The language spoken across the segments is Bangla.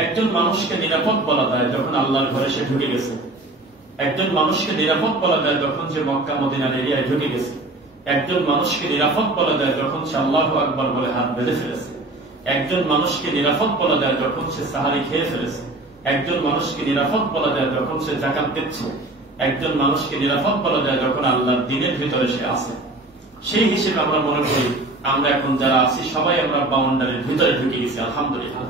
একজন মানুষকে নিরাপদ বলা যায় যখন আল্লাহর ঘরে সে ঢুকে গেছে। একজন মানুষকে নিরাপদ বলা যায় যখন সে মক্কা মদিনার এরিয়ায় ঢুকে গেছে। একজন মানুষকে নিরাপদ বলা যায় যখন সে আল্লাহু আকবার বলে হাত বেঁধে ফেলেছে। একজন মানুষকে নিরাপদ বলা যায় যখন সে সাহারি খেয়ে ফেলেছে। একজন মানুষকে নিরাপদ বলা যায় যখন সে যাকাত দিচ্ছে। একজন মানুষকে নিরাপদ বলা যায় যখন আল্লাহর দ্বীনের ভিতরে সে আছে। সেই হিসেবে আমরা মনে করি আমরা এখন যারা আছি সবাই আমরা বাউন্ডারির ভিতরে ঢুকে গেছি, আলহামদুলিল্লাহ,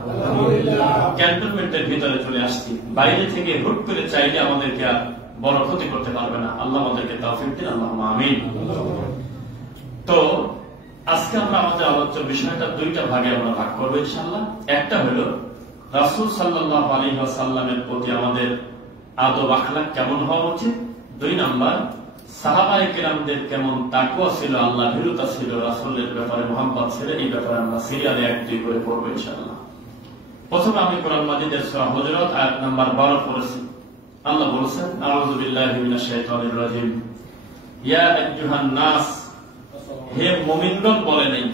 ক্যান্টনমেন্টের ভিতরে চলে আসছি। বাইরে থেকে হুট করে চাইলে আমাদেরকে আর বড় ক্ষতি করতে পারবে না। আল্লাহ আমাদেরকে তাওফিক দিন, আল্লাহুম্মা আমিন। তো আজকে আমরা আমাদের আলোচ্য বিষয়টা দুইটা ভাগে আমরা ভাগ করবো ইনশাআল্লাহ। একটা হলো রাসূল সাল্লাল্লাহু আলাইহি ওয়াসাল্লামের প্রতি আমাদের আদব আখলাক কেমন হওয়া উচিত। 2 নাম্বার সাহাবায়ে কেরামদের কেমন তাকওয়া ছিল, আল্লাহ ভীরুতা ছিল, রাসূলের ব্যাপারে মুহাব্বত ছিল। এই ব্যাপারে আমরা সিরিয়ালে 1-2 করে পড়বো ইনশাআল্লাহ। প্রথমে আমি কোরআন মাজিদের সূরা হুজুরাত আয়াত নাম্বার 12 পড়েছি। আল্লাহ বলেছেন, আউযু বিল্লাহি মিনাশ শাইতানির রাজিম, ইয়া আইয়ুহান নাস, হে মুমিনগণ বলে নাই,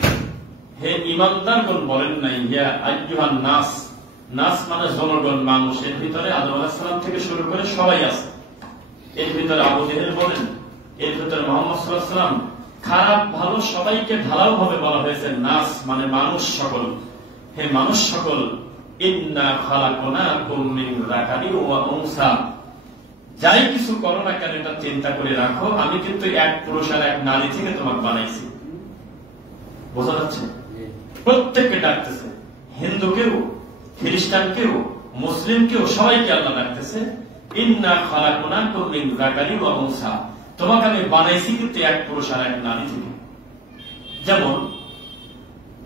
হে ঈমানদারগণ বলেন নাই, ইয়া আইয়ুহান নাস। নাস মানে জনগণ, মানুষ। এর ভিতরে আদম আলাইহিস সালাম থেকে শুরু করে সবাই আছে। এর ভিতরে আবু জেহেল বলেন, এর ভিতরে মুহাম্মদ সাল্লাল্লাহু আলাইহি ওয়াসাল্লাম, খারাপ ভালো সবাইকে ঢালাও ভাবে বলা হয়েছে। নাস মানে মানুষ সকল। হে মানুষ সকল, ইন্না খালাকনাকুম মিন যাকারিন ওয়া উনসা, যাই কিছু করো না কেন এটা চিন্তা করে রাখো, আমি কিন্তু এক পুরুষ আর এক নারী থেকে তোমাকে বানাইছি। বোঝা যাচ্ছে? প্রত্যেককে ডাকতেছে, হিন্দুকেও, খ্রিস্টানকেও, মুসলিমকেও, সবাইকে আল্লাহ ডাকতেছে, ইন্না খালাকনাকুম মিন যাকারিন ওয়া উনসা, তোমাকে আমি বানাইছি কিন্তু এক পুরুষ আর এক নারী থেকে। যেমন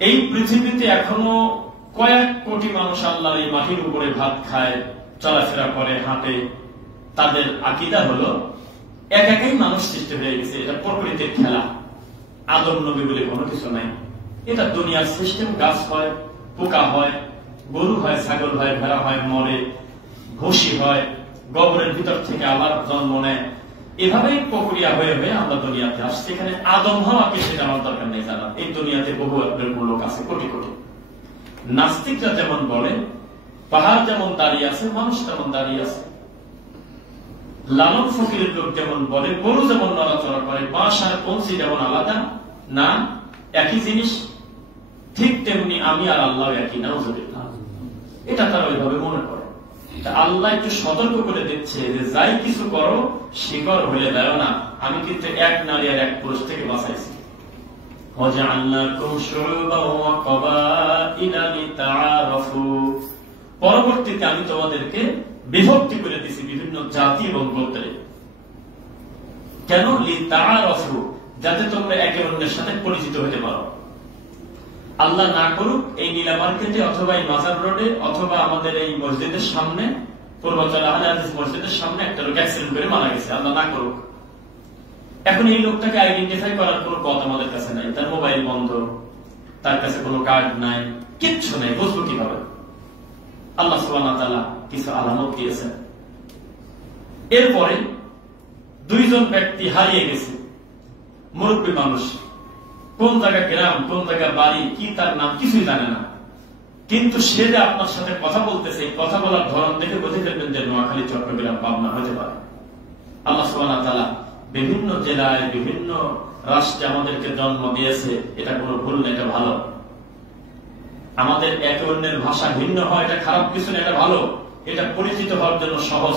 এই পৃথিবীতে এখনো কয়েক কোটি মানুষ আল্লাহর এই মাটির উপরে ভাত খায়, চলাফেরা করে, হাঁটে। তাদের আকীদা হলো এক একই মানুষ সৃষ্টি হয়ে গেছে, এটা প্রকৃতির খেলা, আদম নবী বলে কোনো কিছু নাই। এটা দুনিয়ার সিস্টেম। গাছ হয়, পোকা হয়, গরু হয়, ছাগল হয়, ভেড়া হয়, মরে, ভুসি হয়, গোবরের ভিতর থেকে আবার জন্ম নেয়। এভাবেই প্রক্রিয়া হয়ে হয়ে আমরা দুনিয়াতে আসছি। এখানে আদম হওয়া কি সেটা আমার দরকার নেই জানা। এই দুনিয়াতে বহু লোক আছে, কোটি কোটি। নাস্তিকরা যেমন বলে পাহাড় যেমন দাঁড়িয়ে আছে, মানুষ তেমন দাঁড়িয়ে আছে। লালন ফকিরের লোক যেমন বলে গরু যেমন নড়াচড়া করে, বাঁশ আর কঞ্চি যেমন আলাদা না, একই জিনিস, ঠিক তেমনি আমি আর আল্লাহ একই। নাউযুবিল্লাহ, এটা তারা ওইভাবে মনে করে। আল্লাহ একটু সতর্ক করে দিচ্ছে যে যাই কিছু করো শিকর হয়ে দাঁড়ো না, আমি কিন্তু এক নারী আর এক পুরুষ থেকে বাঁচাইছি। পরবর্তীতে আমি তোমাদেরকে বিভক্তি করে দিছি বিভিন্ন জাতি এবং গোত্রে। কেন? লিতাআরাফু, যাতে তোমরা একে অন্যের সাথে পরিচিত হতে পারো। আল্লাহ না করুক এই নীলা মার্কেটে অথবা এই মাজার রোডে অথবা আমাদের এই মসজিদের সামনে, পূর্বাঞ্চল আহলে হাদিস মসজিদের সামনে একটা লোক অ্যাক্সিডেন্ট করে মারা গেছে, আল্লাহ না করুক। এখন এই লোকটাকে আইডেন্টিফাই করার কোনো পথ আমাদের কাছে নাই। তার মোবাইল বন্ধ, তার কাছে কোনো কার্ড নাই, কিচ্ছু নাই, বুঝবো কিভাবে? আল্লাহ সুবহানাহু ওয়া তাআলা কিছু আলামত দিয়েছেন। এরপরে 2 জন ব্যক্তি হারিয়ে গেছে, মুরব্বী মানুষ, কোন জায়গা গ্রাম, কোন জায়গা বাড়ি, কি তার নাম কিছুই জানে না, কিন্তু সে যে আপনার সাথে কথা বলতেছে, কথা বলার ধরন দেখে বুঝে ফেলবেন যে নোয়াখালী, চট্টগ্রাম, পাবনা হতে পারে। আল্লাহ সুবহানাহু ওয়া তাআলা বিভিন্ন জেলায় বিভিন্ন রাষ্ট্রে আমাদেরকে জন্ম দিয়েছে, এটা কোনো ভুল না, এটা ভালো। আমাদের একে অন্যের ভাষা ভিন্ন হয়, এটা খারাপ কিছু না, এটা ভালো। এটা পরিচিত হওয়ার জন্য সহজ।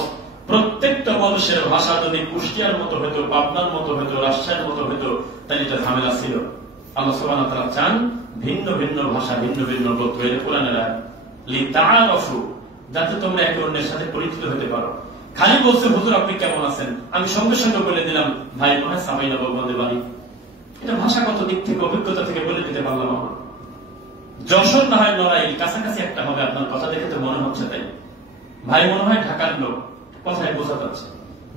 প্রত্যেকটা মানুষের ভাষা যদি কুষ্টিয়ার মতো হতো, পাবনার মতো হতো, রাজশাহীর মতো হতো, তাহলে এটা ঝামেলা ছিল। আল্লাহ সুবহানাহু ওয়া তাআলা চান ভিন্ন ভিন্ন ভাষা, ভিন্ন ভিন্ন গোত্র, এটা কোরআনের আয়াত, লিতাআরাফু, যাতে তোমরা একে অন্যের সাথে পরিচিত হতে পারো। খালি বলছে হুজুর আপনি কেমন আছেন, আমি সঙ্গে সঙ্গে বলে দিলাম ভাই মনে হয় সামাইনা বলবন্দের বাড়ি। এটা ভাষাগত দিক থেকে, অভিজ্ঞতা থেকে বলে দিতে পারলাম। আমার যশোর না হয় নড়াইল, কাছাকাছি একটা হবে, আপনার কথা দেখে তো মনে হচ্ছে তাই। ভাই মনে হয় ঢাকার লোক, কথায় বোঝা যাচ্ছে।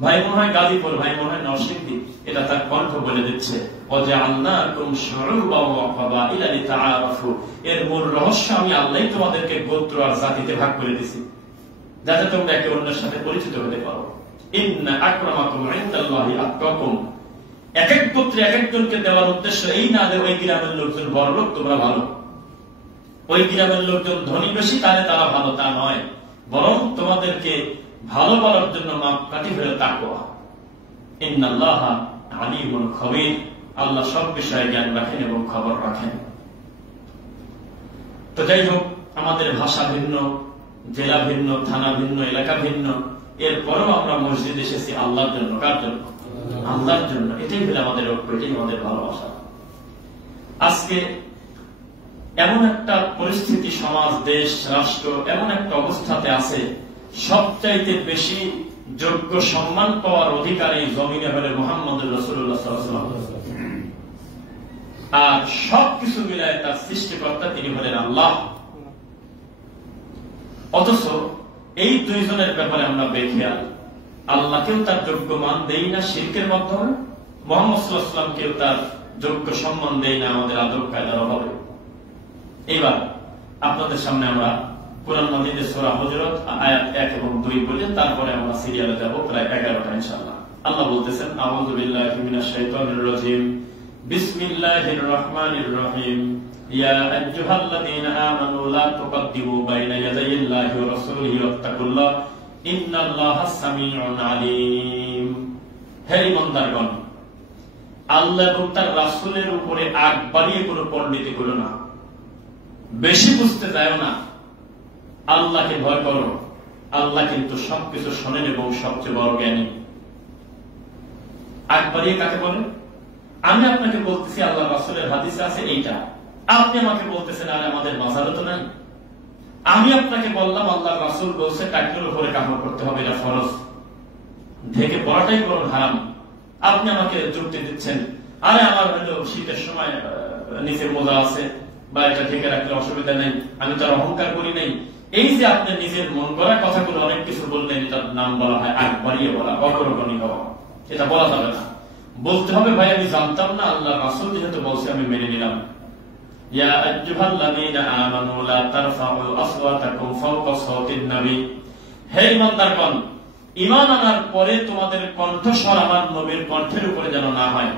ভাই মনে হয় গাজীপুর, ভাই মনে হয় নরসিংদী, এটা তার কণ্ঠ বলে দিচ্ছে। এর মূল রহস্য আমি আল্লাহ তোমাদেরকে গোত্র আর জাতিতে ভাগ করে দিছি, যাতে তোমরা একে অন্যের সাথে পরিচিত হতে পারো। ইন্না আকরামাকুম ইনদাল্লাহি আতকাকুম, এক এক গোত্রে এক একজনকে দেওয়ার উদ্দেশ্য এই না যে ওই গ্রামের লোকজন বড় লোক, তোমরা ভালো। ওই গ্রামের লোকজন ধনী বেশি তাহলে তারা ভালো, তা নয়, বরং তোমাদেরকে ভালো বলার জন্য মাপকাঠি হলো তাকওয়া। ইন্নাল্লাহা আলিমুন খবীর, আল্লাহ সব বিষয়ে জ্ঞান রাখেন এবং খবর রাখেন। তো যাই হোক, আমাদের ভাষা ভিন্ন, জেলা ভিন্ন, থানা ভিন্ন, এলাকা ভিন্ন, এরপরেও আমরা মসজিদ এসেছি আল্লাহর জন্য। কার জন্য? আল্লাহর জন্য। এটাই হলো আমাদের ঐক্য, এটাই আমাদের ভালোবাসা। আজকে এমন একটা পরিস্থিতি, সমাজ, দেশ, রাষ্ট্র এমন একটা অবস্থাতে আছে, সবচাইতে বেশি যোগ্য সম্মান পাওয়ার অধিকারী জমিনে হলে মুহাম্মদুর রাসূলুল্লাহ সাল্লাল্লাহু আলাইহি ওয়াসাল্লাম। আর সবকিছু মিলায় তার সৃষ্টিকর্তা তিনি হলেন আল্লাহ। অথচ এই দুইজনের ব্যাপারে আমরা বেখেয়াল। আল্লাহকেও তার যোগ্য মান দেই না শিরকের মাধ্যমে, মুহাম্মদ সাল্লাল্লাহু আলাইহি ওয়াসাল্লামকেও তার যোগ্য সম্মান দেই না আমাদের আদব কায়দার অভাবে। এবার আপনাদের সামনে আমরা কুরআন মাজিদের সূরা হুজুরাত আয়াত 1 এবং 2 বলে তারপরে আমরা সিরিয়ালে যাব প্রায় 11টা ইনশাআল্লাহ। আল্লাহ বলতেছেন, আউযু বিল্লাহি মিনাশ শাইতানির রাজীম, বিসমিল্লাহির রহমানির রহিম, ইয়া আইয়ুহাল্লাযীনা আমানু লা তুকদ্দিমু বাইনা ইয়াদাইল্লাহি ওয়া রাসূলিহি ওয়াত্তাকুল্লাহ ইন্নাল্লাহা সামিউন আলীম। হে ঈমানদারগণ, আল্লাহ এবং তার রাসূলের উপরে আগ বাড়িয়ে কোনো পণ্ডিতি করো না, বেশি বুঝতে চাও না, আল্লাহকে ভয় করো। আল্লাহ কিন্তু সবকিছু শোনেন এবং সবচেয়ে বড় জ্ঞানী। আগ বাড়িয়ে কাকে বলে? আমি আপনাকে বলতেছি আল্লাহ রাসূলের হাদিসে আছে এইটা, আপনি আমাকে বলতেছেন আরে আমাদের মাজারে তো নাই। আমি আপনাকে বললাম আল্লাহ রাসূল বলছে টাকনুর উপরে কাপড় করতে হবে, এটা ফরজ, ঢেকে পড়াটাই বরং হারাম। আপনি আমাকে যুক্তি দিচ্ছেন আরে আমার হলো শীতের সময় নিচে মোজা আছে বা এটা ঢেকে রাখলে অসুবিধা নেই, আমি তার অহংকার করি নাই। এই যে আপনি নিজের মন গড়া কথাগুলো অনেক কিছু বললেন, এটার নাম বলা হয় আগ বাড়িয়ে বলা, অগ্রগণী হওয়া। এটা বলা যাবে না, বলতে হবে ভাই আমি জানতাম না, আল্লাহ রাসূল যেহেতু বলছে আমি মেনে নিলাম। ইয়া আইয়ুহাল্লাযীনা আমানু লা তারফাউ আসওয়াতাকুম ফাওকা সাওতিন নবী, হে ঈমানদারগণ, ঈমান আনার পরে তোমাদের কণ্ঠস্বর আমার নবীর কণ্ঠের উপরে যেন না হয়।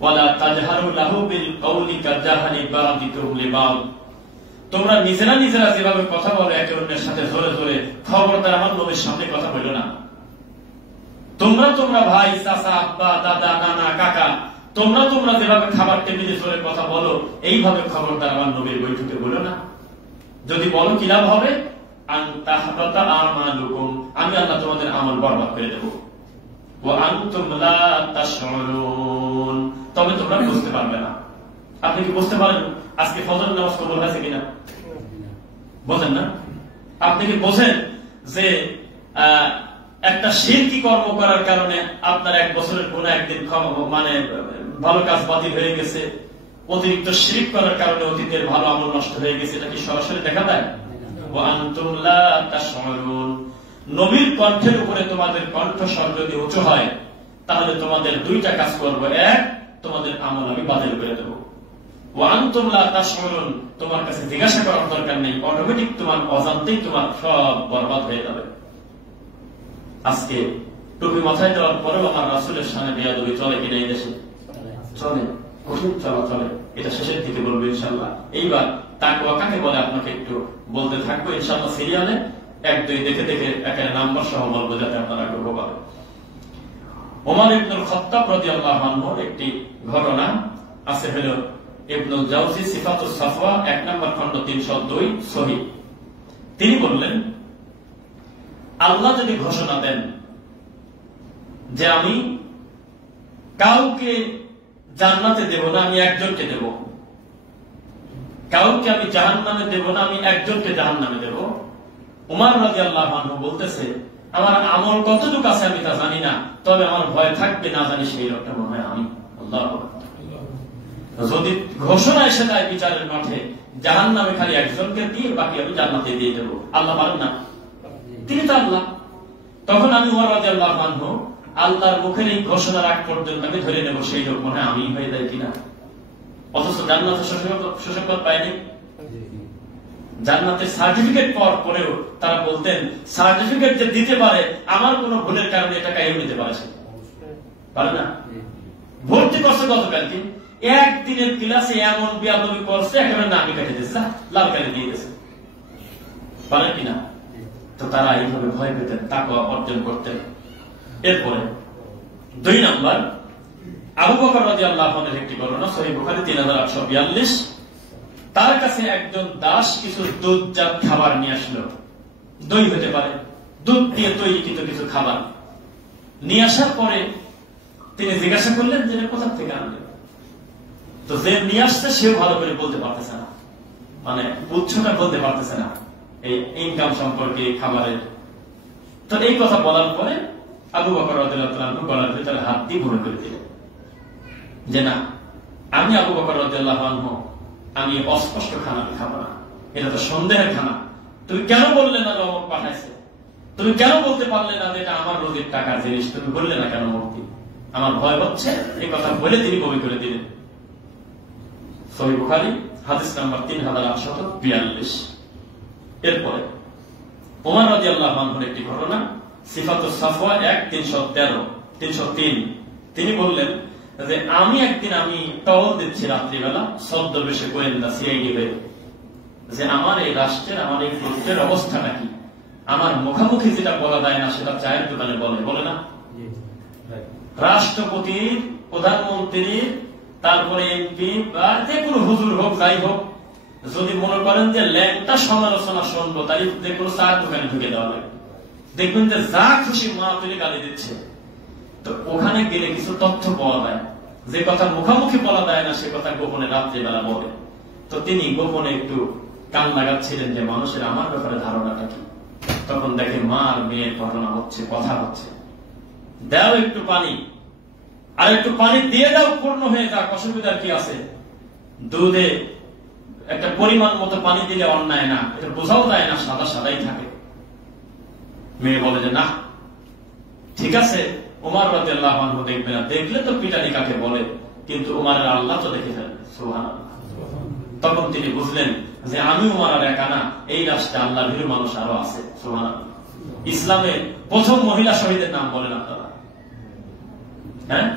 ওয়ালা তাজহারু লাহু বিল কওলি কাজাহারি বা'দিকুম লিবা'দ, তোমরা নিজেরা নিজেরা যেভাবে কথা বলো একে অন্যের সাথে জোরে জোরে, খবরদার আমার নবীর সামনে কথা বলো না। তোমরা ভাই, চাচা, আব্বা, দাদা, নানা, কাকা, তোমরা যেভাবে খাবার টেবিলে জোরে কথা বলো, এইভাবে খবরদার আমার নবীর বৈঠকে বলো না। যদি বলো কি লাভ হবে? আন তাহবাতা আমালুকুম, আমি আল্লাহ তোমাদের আমল বরবাদ করে দেব। ওয়া আনতুম লা তাশউরুন, তবে তোমরা বুঝতে পারবে না। আপনি কি বুঝতে পারেন আজকে ফজর নামাজ কবুল হয়েছে কিনা? বোঝেন না? আপনি কি বোঝেন যে একটা শিরকি কর্ম করার কারণে আপনার 1 বছরের গুনাহ একদিন মানে ভালো কাজ বাতিল হয়ে গেছে, অতিরিক্ত শিরক করার কারণে অতীতের ভালো আমল নষ্ট হয়ে গেছে, এটা কি সরাসরি দেখা দেয়? ওয়া আনতুম লা তাশউরুন, নবীর কণ্ঠের উপরে তোমাদের কণ্ঠস্বর যদি উঁচু হয় তাহলে তোমাদের 2টা কাজ করব, এক, তোমাদের আমল আমি বাতিল করে দেব। ওয়া আনতুম লা তাশউরুন, তোমার কাছে জিজ্ঞাসা করার দরকার নেই, অটোমেটিক তোমার অজান্তেই তোমার সব বরবাদ হয়ে যাবে। আজকে টুপি মাথায় দেওয়ার পরেও আমার রাসূলের সামনে বেয়াদবি চলে কিনা এই দেশে? চলে, কঠিন চলে। এটা শেষের দিকে বলবো ইনশাআল্লাহ। এইবার তাকওয়া কাকে বলে আপনাকে একটু বলতে থাকবো ইনশাআল্লাহ সিরিয়ালে 1-2 দেখে দেখে একের নাম্বার সহ বলবো যাতে আপনারা একটু পাবেন। ওমর ইবনুল খাত্তাব রাদিয়াল্লাহু আনহুর একটি ঘটনা আছে, হলো ইবনুল জাওজি সিফাতুস সাফওয়া 1 নম্বর খণ্ড 302 সহিহ। তিনি বললেন, আল্লাহ যদি ঘোষণা দেন যে আমি কাউকে জান্নাতে দেব না, আমি একজনকে দেব, কাউকে আমি জাহান্নামে দেব না, আমি একজনকে জাহান্নামে দেব, ওমর রাদিয়াল্লাহু আনহু বলতেছে আমার আমল কতটুকু আছে আমি তা জানি না, তবে আমার ভয় থাকবে না জানি সেই লোকটা মনে হয় আমি। আল্লাহু আকবার। যদি ঘোষণা এসে যায় বিচারের মাঠে জাহান্নামে খালি একজনকে দিয়ে বাকি আমি জান্নাতে দিয়ে দেব, আল্লাহ পারেন না? তিনি তো আল্লাহ। তখন আমি ওমর রাদিয়াল্লাহু আনহু আল্লাহর মুখের এই ঘোষণার আগ পর্যন্ত আমি ধরে নেব সেই লোক মনে হয় আমি হয়ে যায় কিনা। অথচ জান্নাতের সুসংবাদ পায়নি, জান্নাতের সার্টিফিকেট পাওয়ার পরেও তারা বলতেন সার্টিফিকেট যে দিতে পারে আমার কোন ভুলের কারণে এটা কাইয়ে নিতে পারে, পারে না? ভর্তি করছে গতকালকে, একদিনের ক্লাসে এমন বিয়াদবি করছে, একেবারে নামি কেটে দিচ্ছে, লাল কালি দিয়ে দিয়েছে, পারে কিনা? তো তারা এইভাবে ভয় পেতেন, তাকওয়া অর্জন করতেন। এরপরে 2 নাম্বার, আবু বকর রাদিয়াল্লাহু আনহুর একটি ঘটনা, সহিহ বুখারী 3842। তার কাছে একজন দাস কিছু দুধজাত খাবার নিয়ে আসলো, দই হতে পারে, দুধ দিয়ে তৈরিকৃত কিছু খাবার নিয়ে আসার পরে তিনি জিজ্ঞাসা করলেন যে কোথা থেকে আনলেন। তো যে নিয়ে আসছে সেও ভালো করে বলতে পারতেছে না, মানে উৎসটা বলতে পারতেছে না এই ইনকাম সম্পর্কে খাবারের। তো এই কথা বলার পরে আবু বকর রাদিয়াল্লাহু আনহু গলার ভিতরে হাত দিয়ে ভরে করে দিলেন যে না, আমি আবু বকর রাদিয়াল্লাহু আনহু, আমি অস্পষ্ট খানা খাবো না, এটা তো সন্দেহের খানা। তুমি কেন বললে না অমুক পাঠাইছে? তুমি কেন বলতে পারলে না যে এটা আমার রোজের টাকার জিনিস? তুমি বললে না কেন মুক্তি? আমার ভয় হচ্ছে, এই কথা বলে তিনি বমি করে দিলেন। সহিহ বুখারী হাদিস নাম্বার 3842। এরপরে ওমর রাদিয়াল্লাহু আনহুর একটি ঘটনা, সিফাতুস সাফওয়া 1-313-303। তিনি বললেন যে আমি একদিন টহল দিচ্ছি রাত্রিবেলা, ছদ্মবেশে গোয়েন্দা সিআইডি হয়ে, যে আমার এই রাষ্ট্রের, আমার এই গোত্রের অবস্থাটা কি। আমার মুখামুখি যেটা বলা যায় না সেটা চায়ের দোকানে বলে না। রাষ্ট্রপতির, প্রধানমন্ত্রীর, তারপরে এমপি বা যে কোনো হুজুর হোক, যাই হোক, যদি মনে করেন যে ল্যাংটা সমালোচনা শুনবো, তাই যে কোনো চায়ের দোকানে ঢুকে দেওয়া লাগে, দেখবেন যে যা খুশি মা তুলে গালি দিচ্ছে। তো ওখানে গেলে কিছু তথ্য পাওয়া যায়, যে কথা মুখামুখি বলা যায় না সে কথা গোপনে রাত্রিবেলা বলে। তো তিনি গোপনে একটু কান লাগাচ্ছিলেন যে মানুষের আমার ব্যাপারে ধারণাটা কি। তখন দেখে মা আর মেয়ের ঘটনা হচ্ছে, কথা হচ্ছে, দাও একটু পানি, আর একটু পানি দিয়ে দাও, পূর্ণ হয়ে যাক, অসুবিধার কি আছে? দুধে একটা পরিমাণ মতো পানি দিলে অন্যায় না, এটা বোঝাও যায় না, সাদা সাদাই থাকে। মেয়ে বলে যে না ঠিক আছে, ওমর রাদিয়াল্লাহু আনহু দেখবে না, দেখলে তো পিটানি কাকে বলে, কিন্তু ওমরের আল্লাহ তো দেখে ফেলবে, সুবহানাল্লাহ। তখন তিনি বুঝলেন যে আমি ওমর আর একা না, এই রাষ্ট্রে আল্লাহ ভীরু মানুষ আরো আছে, সুবহানাল্লাহ। ইসলামের প্রথম মহিলা শহীদের নাম বলেন আপনারা, হ্যাঁ,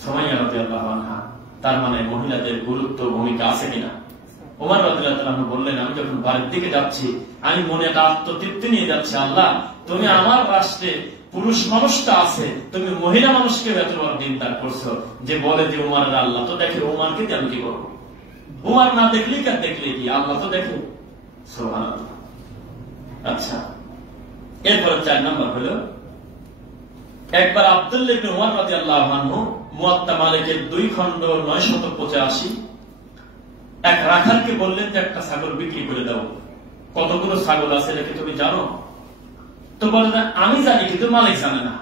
সুমাইয়া রাদিয়াল্লাহু আনহা। তার মানে মহিলাদের গুরুত্ব, ভূমিকা আছে কিনা? ওমর রাদিয়াল্লাহু আনহু বললেন, আমি যখন বাড়ির দিকে যাচ্ছি, আমি মনে একটা আত্মতৃপ্তি নিয়ে যাচ্ছি, আল্লাহ তুমি আমার রাষ্ট্রে পুরুষ মানুষটা আছে, তুমি মহিলা মানুষকে এত বড় দিনদার করছো, যে বলে যে উমারের আল্লাহ তো দেখে, উমারকে দিয়ে আমি কি করবো? উমার না দেখলি কার দেখলে কি, আল্লাহ তো দেখে, সুবহানাল্লাহ। আচ্ছা, এরপরে 4 নম্বর হলো, একবার আব্দুল্লাহ ইবনে উমর রাদিয়াল্লাহু আনহু মুয়াত্তা মালিকের 2 খণ্ড 985 এক রাখালকে বললেন যে একটা ছাগল বিক্রি করে দাও। কতগুলো ছাগল আছে নাকি তুমি জানো? তো বলে না আমি জানি, কিন্তু মালিক জানে না।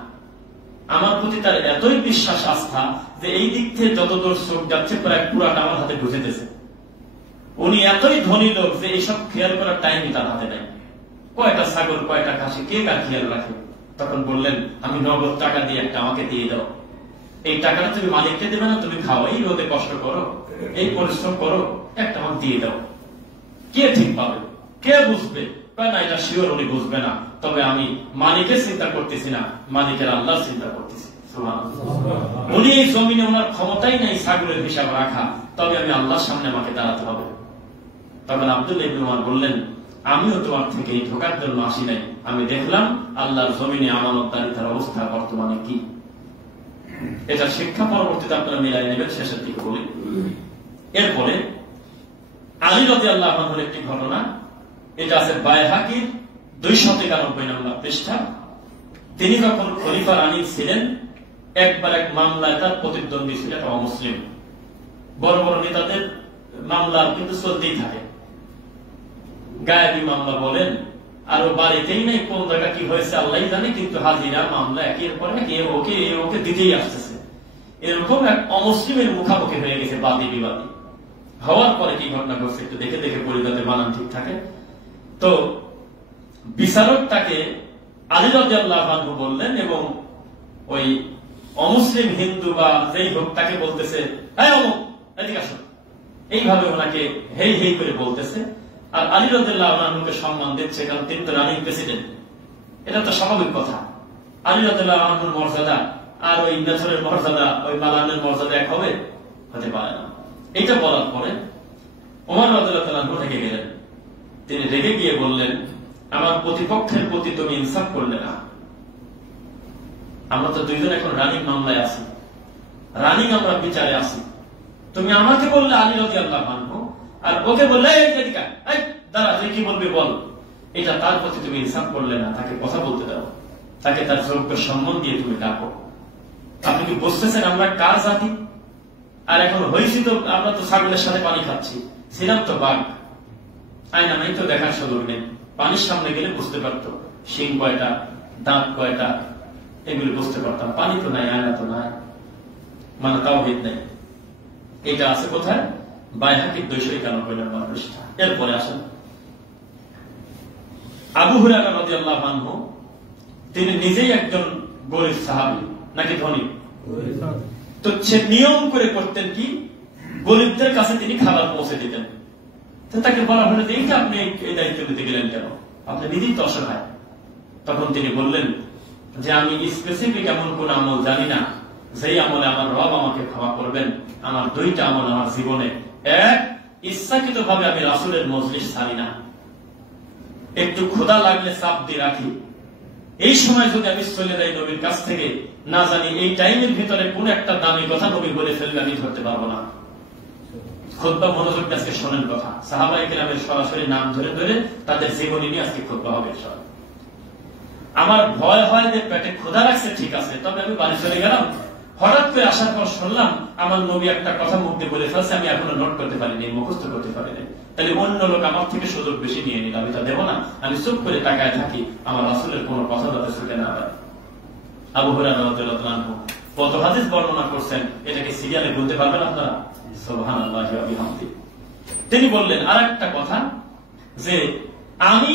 আমার প্রতি তার এতই বিশ্বাস, আস্থা, যে এই দিক থেকে যতদূর চোখ যাচ্ছে প্রায় পুরাটা আমার হাতে বুঝেতেছে। উনি এতই ধনী লোক যে এইসব খেয়াল করার টাইমই তার হাতে নাই। কয়টা ছাগল, কয়টা খাসি, কে কার খেয়াল রাখে? তখন বললেন, আমি নগদ টাকা দিয়ে একটা আমাকে দিয়ে দাও। এই টাকাটা তুমি মালিককে দেবে না, তুমি খাও, এই রোদে কষ্ট করো, এই পরিশ্রম করো, একটা আমাকে দিয়ে দাও। কে ঠিক পাবে, কে বুঝবে? না, এটা শিওর উনি বুঝবে না, তবে আমি মালিকের চিন্তা করতেছি না, মালিকের আল্লাহর চিন্তা করতেছি। উনি এই জমিনে ওনার ক্ষমতাই নাই ছাগলের হিসাব রাখা, তবে আমি আল্লাহর সামনে আমাকে দাঁড়াতে হবে। তখন আব্দুল্লাহ ইবনে উমর বললেন, আমিও তোমার থেকে এই ধোকার জন্য আসি নাই, আমি দেখলাম আল্লাহর জমিনে আমানতদারিতার অবস্থা বর্তমানে কি। এটা শিক্ষা পরবর্তীতে আপনারা মিলাই নেবেন, শেষের দিকে বলি। এরপরে আলী রাদিয়াল্লাহু আনহুর একটি ঘটনা, এটা আছে বাইহাকির 291 নম্বর পৃষ্ঠা। তিনি যখন খলিফা রানী ছিলেন, একবার এক মামলায় তার প্রতিদ্বন্দ্বী ছিল একটা অমুসলিম। বড় বড় নেতাদের মামলা কিন্তু চলতেই থাকে, গায়েবী মামলা বলেন, আরো বাড়িতেই নাই, কোন জায়গা কি হয়েছে আল্লাহ জানে, কিন্তু হাজিরা মামলা একের পর এক ওকে দিতেই আসতেছে। এরকম এক অমুসলিমের মুখামুখি হয়ে গেছে বাদী বিবাদী। হওয়ার পরে কি ঘটনা ঘটছে একটু দেখে দেখে পরিবারে বানান ঠিক থাকে। তো বিচারকটাকে আলী রাদিয়াল্লাহু আনহু বললেন, এবং ওই অমুসলিম হিন্দু বা যেই হোক তাকে বলতেছে, হ্যাঁ অমুক এদিকে আসো, এইভাবে ওনাকে হেই হেই করে বলতেছে। আর আলী রাদিয়াল্লাহু আনহুকে সম্মান দিচ্ছে, কারণ তিনি তো রানিং প্রেসিডেন্ট, এটা তো স্বাভাবিক কথা। আলী রাদিয়াল্লাহু আনহুর মর্যাদা আর ওই নেথরের মর্যাদা, ওই মালানের মর্যাদা এক হবে? হতে পারে না। এটা বলার পরে ওমর রাদিয়াল্লাহু তাআলা রেগে গেলেন। তিনি রেগে গিয়ে বললেন, আমার প্রতিপক্ষের প্রতি তুমি ইনসাফ করলে না। আমরা তো দুইজন এখন রানিং মামলায় আছি, রানিং আমরা বিচারে আছি। তুমি আমাকে বললে আলী রাদিয়াল্লাহু আনহু, আর ওকে বললে এই দাঁড়া, তুই কি বলবি বল। এটা তার প্রতি তুমি ইনসাফ করলে না, তাকে কথা বলতে দাও, তাকে তার যোগ্য সম্মান দিয়ে তুমি ডাকো। আপনি কি বুঝতেছেন আমরা কার জাতি? আর এখন হয়েছি তো আমরা তো ছাগলের সাথে পানি খাচ্ছি, ছিলাম তো বাঘ। আয়না নাই তো দেখার সুযোগ নেই। পানির সামনে গেলে বুঝতে পারতো শিং কয়টা, দাঁত কয়টা, এগুলো বুঝতে পারতাম। পানি তো নাই, আয়না তো নাই, মানে তাওহীদ নেই। এটা আছে কোথায়? বাইহাকীর 291 নম্বর পৃষ্ঠা। এরপরে আসেন আবু হুরায়রা রাদিয়াল্লাহু আনহু, তিনি নিজেই একজন গরীব সাহাবী নাকি ধনী, তো সে নিয়ম করে করতেন কি, গরিবদের কাছে তিনি খাবার পৌঁছে দিতেন। তো তাকে বলা হলো যে এইটা আপনি এই দায়িত্ব নিতে গেলেন কেন, আপনি নিজেই তো অসহায়। তখন তিনি বললেন যে আমি স্পেসিফিক এমন কোন আমল জানি না যেই আমলে আমার রব আমাকে ক্ষমা করবেন। আমার দুইটা আমল আমার জীবনে, এক, ইচ্ছাকৃত ভাবে আমি রাসূলের মজলিস ছাড়ি না, একটু ক্ষুধা লাগলে চাপ দিয়ে রাখি। এই সময় যদি আমি চলে যাই নবীর কাছ থেকে, না জানি এই টাইমের ভিতরে কোন একটা দামি কথা নবী বলে ফেলবে, আমি ধরতে পারবো না। খুতবা মনোযোগ আজকে শোনেন কথা, সাহাবায়ে কেরামের সরাসরি নাম ধরে ধরে তাদের জীবনী নিয়ে আজকে খুতবা হবে। আমার ভয় হয় যে পেটে ক্ষুধা রাখছে, ঠিক আছে, তবে আমি বাড়ি চলে গেলাম, হঠাৎ করে আসার পর শুনলাম আমার নবী একটা কথা মুখ দিয়ে বলে ফেলছে, আমি এখনো নোট করতে পারিনি, মুখস্থ করতে পারিনি। তাহলে অন্য লোক আমার থেকে সুযোগ বেশি নিয়ে নিল, আমি তা দেবো না। আমি চুপ করে তাকায় থাকি, আমার রাসূলের কোন কথা যাতে শুনে না হয়। আবু হুরায়রা রাদিয়াল্লাহু আনহু কত হাদিস বর্ণনা করছেন, এটাকে সিরিয়ালে বলতে পারবেন আপনারা? সুবহানাল্লাহি ওয়া বিহামদিহি। তিনি বললেন আরেকটা কথা, যে আমি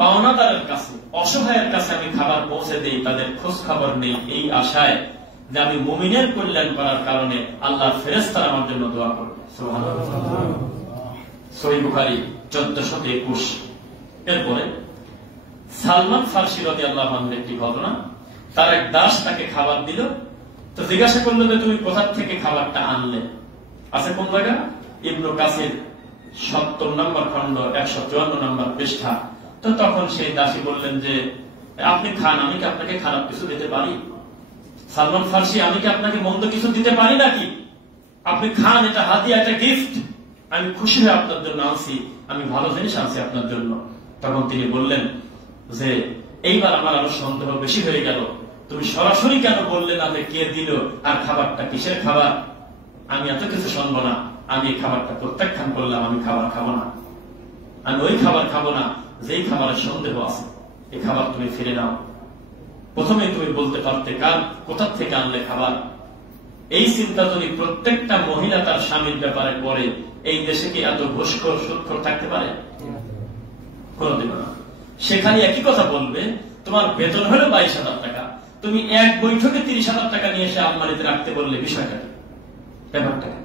পাওনাদারের কাছে, অসহায়ের কাছে আমি খাবার পৌঁছে দেই, তাদের খোঁজ খবর নেই, এই আশায় যে আমি মুমিনের কল্যাণ করার কারণে আল্লাহর ফেরেশতারা আমার জন্য দোয়া করবে। সুবহানাল্লাহ। সহিহ বুখারী 1421। এরপরে সালমান ফারসি রাদিয়াল্লাহু আনহু একটি ঘটনা, তার এক দাস তাকে খাবার দিল, তো জিজ্ঞাসা করলো যে তুমি কোথা থেকে খাবারটা আনলে, আছে কোন জায়গা? ইবনে কাসির 70 নম্বর খণ্ড 154 নম্বর পৃষ্ঠা। তো তখন সেই দাসী বললেন যে আপনি খান, আমি কি আপনাকে খারাপ কিছু দিতে পারি? সালমান ফারসি, আমি কি আপনাকে মন্দ কিছু দিতে পারি নাকি? আপনি খান, এটা হাদিয়া, এটা গিফট, আমি খুশি হয়ে আপনার জন্য আনছি, আমি ভালো জিনিস আনছি আপনার জন্য। তখন তিনি বললেন যে এইবার আমার আরো সন্দেহ বেশি হয়ে গেল, তুমি সরাসরি কেন বললে না যে কে দিল আর খাবারটা কিসের খাবার? আমি এত কিছু শুনবো না, আমি এই খাবারটা প্রত্যাখ্যান করলাম, আমি খাবার খাবো না, আমি ওই খাবার খাবো না যেই খাবারের সন্দেহ আছে। এই খাবার তুমি ফিরে নাও। প্রথমে তুমি বলতে পারতে কার কোথা থেকে আনলে খাবার। এই চিন্তা যদি প্রত্যেকটা মহিলা তার স্বামীর ব্যাপারে পড়ে, এই দেশে কি এত ঘুষখোর সুদখোর থাকতে পারে? কোনদিন না। সেখানে একই কথা বলবে, তোমার বেতন হলো 22,000 টাকা, তুমি এক বৈঠকে 30,000 টাকা নিয়ে এসে আলমারিতে রাখতে বললে বিষয়টা কি? ব্যাপারটা কি?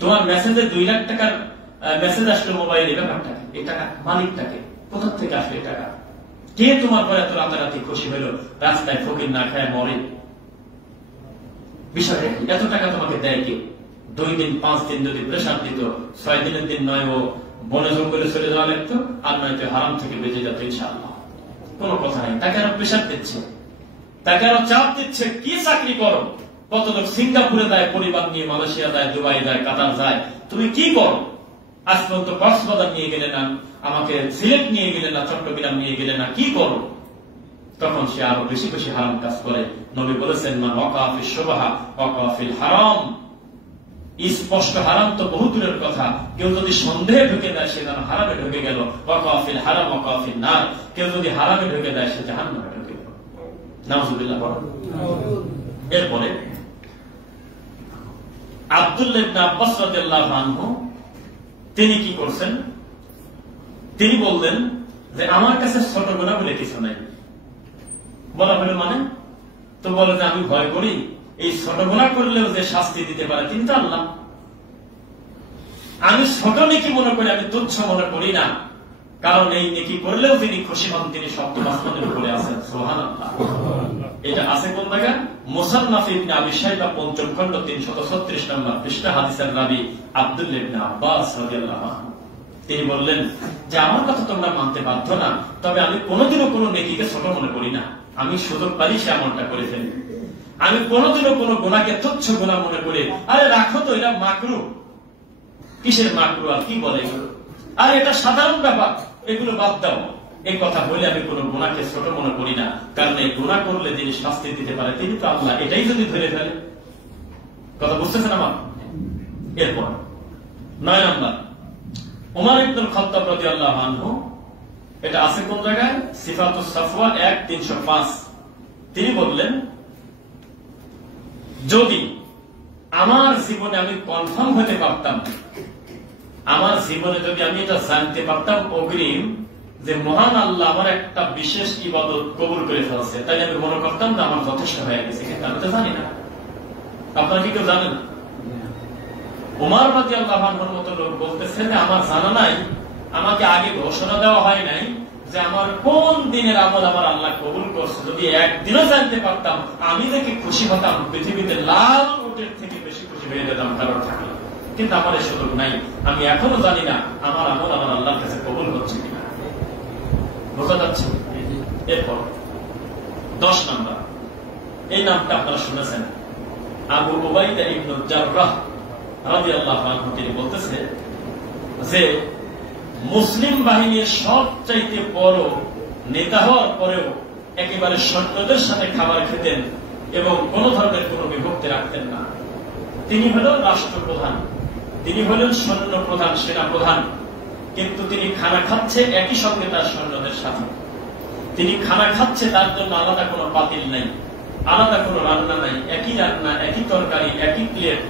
তোমার মেসেজে 2 লাখ টাকার মেসেজ আসলো মোবাইলে, ব্যাপারটা কি? এই টাকা মালিকটাকে কোথা থেকে আসলে টাকা? কে তোমার পরে এত রাতারাতি খুশি হইল, রাস্তায় ফকির না খায় মরে? বিষয়টা কি? এত টাকা তোমাকে দেয় কে? 2 দিন 5 দিন যদি প্রেশার দিত, 6 দিনের দিন নয় ও বনে জঙ্গলে চলে যাওয়া লাগতো, আর নয়তো হারাম থেকে বেঁচে যেত ইনশাআল্লাহ। কোনো কথা নাই। তাকে আরো প্রেশার দিচ্ছে, তাকে আরো চাপ দিচ্ছে, কি চাকরি করো? কত লোক সিঙ্গাপুরে যায়, পরিবার নিয়ে মালয়েশিয়া যায়, দুবাই যায়, কাতার যায়, তুমি কি করো? আজ পর্যন্ত কক্সবাজার নিয়ে গেলে না, আমাকে সিলেট নিয়ে গেলে না, চট্টগ্রাম নিয়ে গেলে না, কি করো? তখন সে আরো বেশি বেশি হারাম কাজ করে। নবী বলেছেন, মান ওয়াকা ফি শুবহা ওয়াকা ফিল হারাম। স্পষ্ট হারাম তো বহু দূরের কথা, কেউ যদি সন্দেহে ঢুকে দেয় সে যেন হারামে ঢুকে গেল। ওয়াকা ফিল হারাম ওয়াকা ফিন নার। কেউ যদি হারামে ঢুকে দেয় সে জাহান্নামে ঢুকে গেল। নাউযুবিল্লাহ। এরপরে আব্দুল্লাহ ইবনে আব্বাস রাদিয়াল্লাহু আনহু তিনি কি করছেন? তিনি বললেন যে আমার কাছে ছোট গুনাহ বলে কিছু নাই। বলা হলো মানে? তো বলে যে আমি ভয় করি এই ছোট গুনাহ করলেও যে শাস্তি দিতে পারে তিনি তো আল্লাহ। আমি ছোট নেকি মনে করি, আমি তুচ্ছ মনে করি না, কারণ এই নেকি করলেও তিনি খুশি হন, তিনি সপ্তম আসমানের উপরে আছেন। সুবহানাল্লাহ। এটা আছে কোন জায়গায়? মুসান্নাফ ইবনে আবি শাইবা ৫ম খণ্ড ৩৩৬ নম্বর পৃষ্ঠা। হাদিসের রাবী আব্দুল্লাহ ইবনে আব্বাস রাদিয়াল্লাহু আনহু তিনি বললেন যে আমার কথা তোমরা মানতে বাধ্য না, তবে আমি কোনোদিনও কোনো নেকিকে ছোট মনে করি না। আমি সুযোগ পাই সে আমলটা করে ফেলি। আমি কোনোদিনও কোনো গুনাহকে তুচ্ছ গুনাহ মনে করে আরে রাখো তো, এটা মাকরু। কিসের মাকরু আর কি বলে এগুলো? আর এটা সাধারণ ব্যাপার, এগুলো বাদ দাও। এই কথা বলে আমি কোনো গুনাহকে ছোট মনে করি না, কারণ এই গুনাহ করলে যিনি শাস্তি দিতে পারে তিনি তো আল্লাহ। এটাই যদি ধরে ফেলে, কথা বুঝতেছেন আমার? এরপর ৯ নম্বর, উমর ইবনুল খাত্তাব রাদিয়াল্লাহু আনহু, এটা আছে কোন জায়গায়? সিফাতুস সাফওয়া ১/৩০৫। তিনি বললেন যদি আমার জীবনে আমি কনফার্ম হতে পারতাম, আমার জীবনে যদি আমি এটা জানতে পারতাম অগ্রিম যে মহান আল্লাহ আমার একটা বিশেষ ইবাদত কবুল করে ফেলছে, তাই আমি মনে করতাম যে আমার যথেষ্ট হয়ে গেছে, কিন্তু আমি তো জানি না। আপনারা কি কেউ জানেন? উমর রাদিয়াল্লাহু আনহুর মতো লোক বলতেছেন যে আমার জানা নাই, আমাকে আগে ঘোষণা দেওয়া হয় নাই যে আমার কোন দিনের আমল আমার আল্লাহ কবুল করছে। যদি একদিনও জানতে পারতাম, আমি দেখে খুশি হতাম, পৃথিবীতে লাল উটের থেকে বেশি খুশি হয়ে যেতাম কারোর থাকলে। কিন্তু আমার এই সুযোগ নাই, আমি এখনো জানি না আমার আমল আমার আল্লাহর কাছে কবুল হচ্ছে কিনা। বোঝা যাচ্ছে? এরপর ১০ নম্বর, এই নামটা আপনারা শুনেছেন, আবু উবাইদা ইবনে জাররাহ রাদিয়াল্লাহু আনহু। তিনি বলতেছে যে মুসলিম বাহিনীর সবচাইতে বড় নেতা হওয়ার পরেও একেবারে সৈন্যদের সাথে খাবার খেতেন এবং কোন ধরনের কোন বিভক্তি রাখতেন না। তিনি হলেন রাষ্ট্রপ্রধান, তিনি হলেন সৈন্য প্রধান, সেনা প্রধান, কিন্তু তিনি খানা খাচ্ছে একই সঙ্গে তার সৈন্যদের সাথে। তিনি খানা খাচ্ছে, তার জন্য আলাদা কোনো পাতিল নাই, আলাদা কোনো রান্না নাই, একই রান্না, একই তরকারি, একই প্লেট,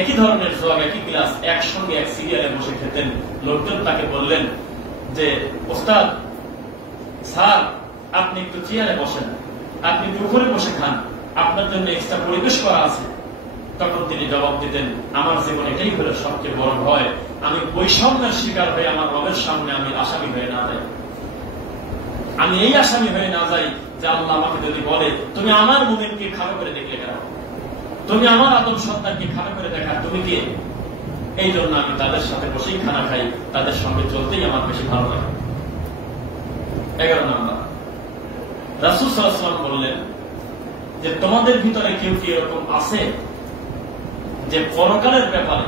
একই ধরনের জগ, একই গ্লাস, একসঙ্গে এক সিরিয়ালে বসে খেতেন। লোকজন তাকে বললেন যে ওস্তাদ স্যার, আপনি একটু চেয়ারে বসেন, আপনি একটু উপরে বসে খান, আপনার জন্য এক্সট্রা পরিবেশ করা আছে। তখন তিনি জবাব দিতেন, আমার জীবন এটাই হলো সবচেয়ে বড় ভয়, আমি বৈষম্যের শিকার হয়ে আমার রবের সামনে আমি আসামি হয়ে না যাই। আমি এই আসামি হয়ে না যাই যে আল্লাহ আমাকে যদি বলে তুমি আমার মুমিনকে খারাপ করে দেখলে কেন, তুমি আমার আদম সন্তানকে খারাপ করে দেখা, তুমি কে? এই জন্য আমি তাদের সাথে বসেই খানা খাই, তাদের সঙ্গে চলতেই আমার বেশি ভালো লাগে। 11 নম্বর, রাসূল সাল্লাল্লাহু আলাইহি ওয়াসাল্লাম বললেন যে তোমাদের ভিতরে কেউ কি এরকম আছে যে পরকালের ব্যাপারে,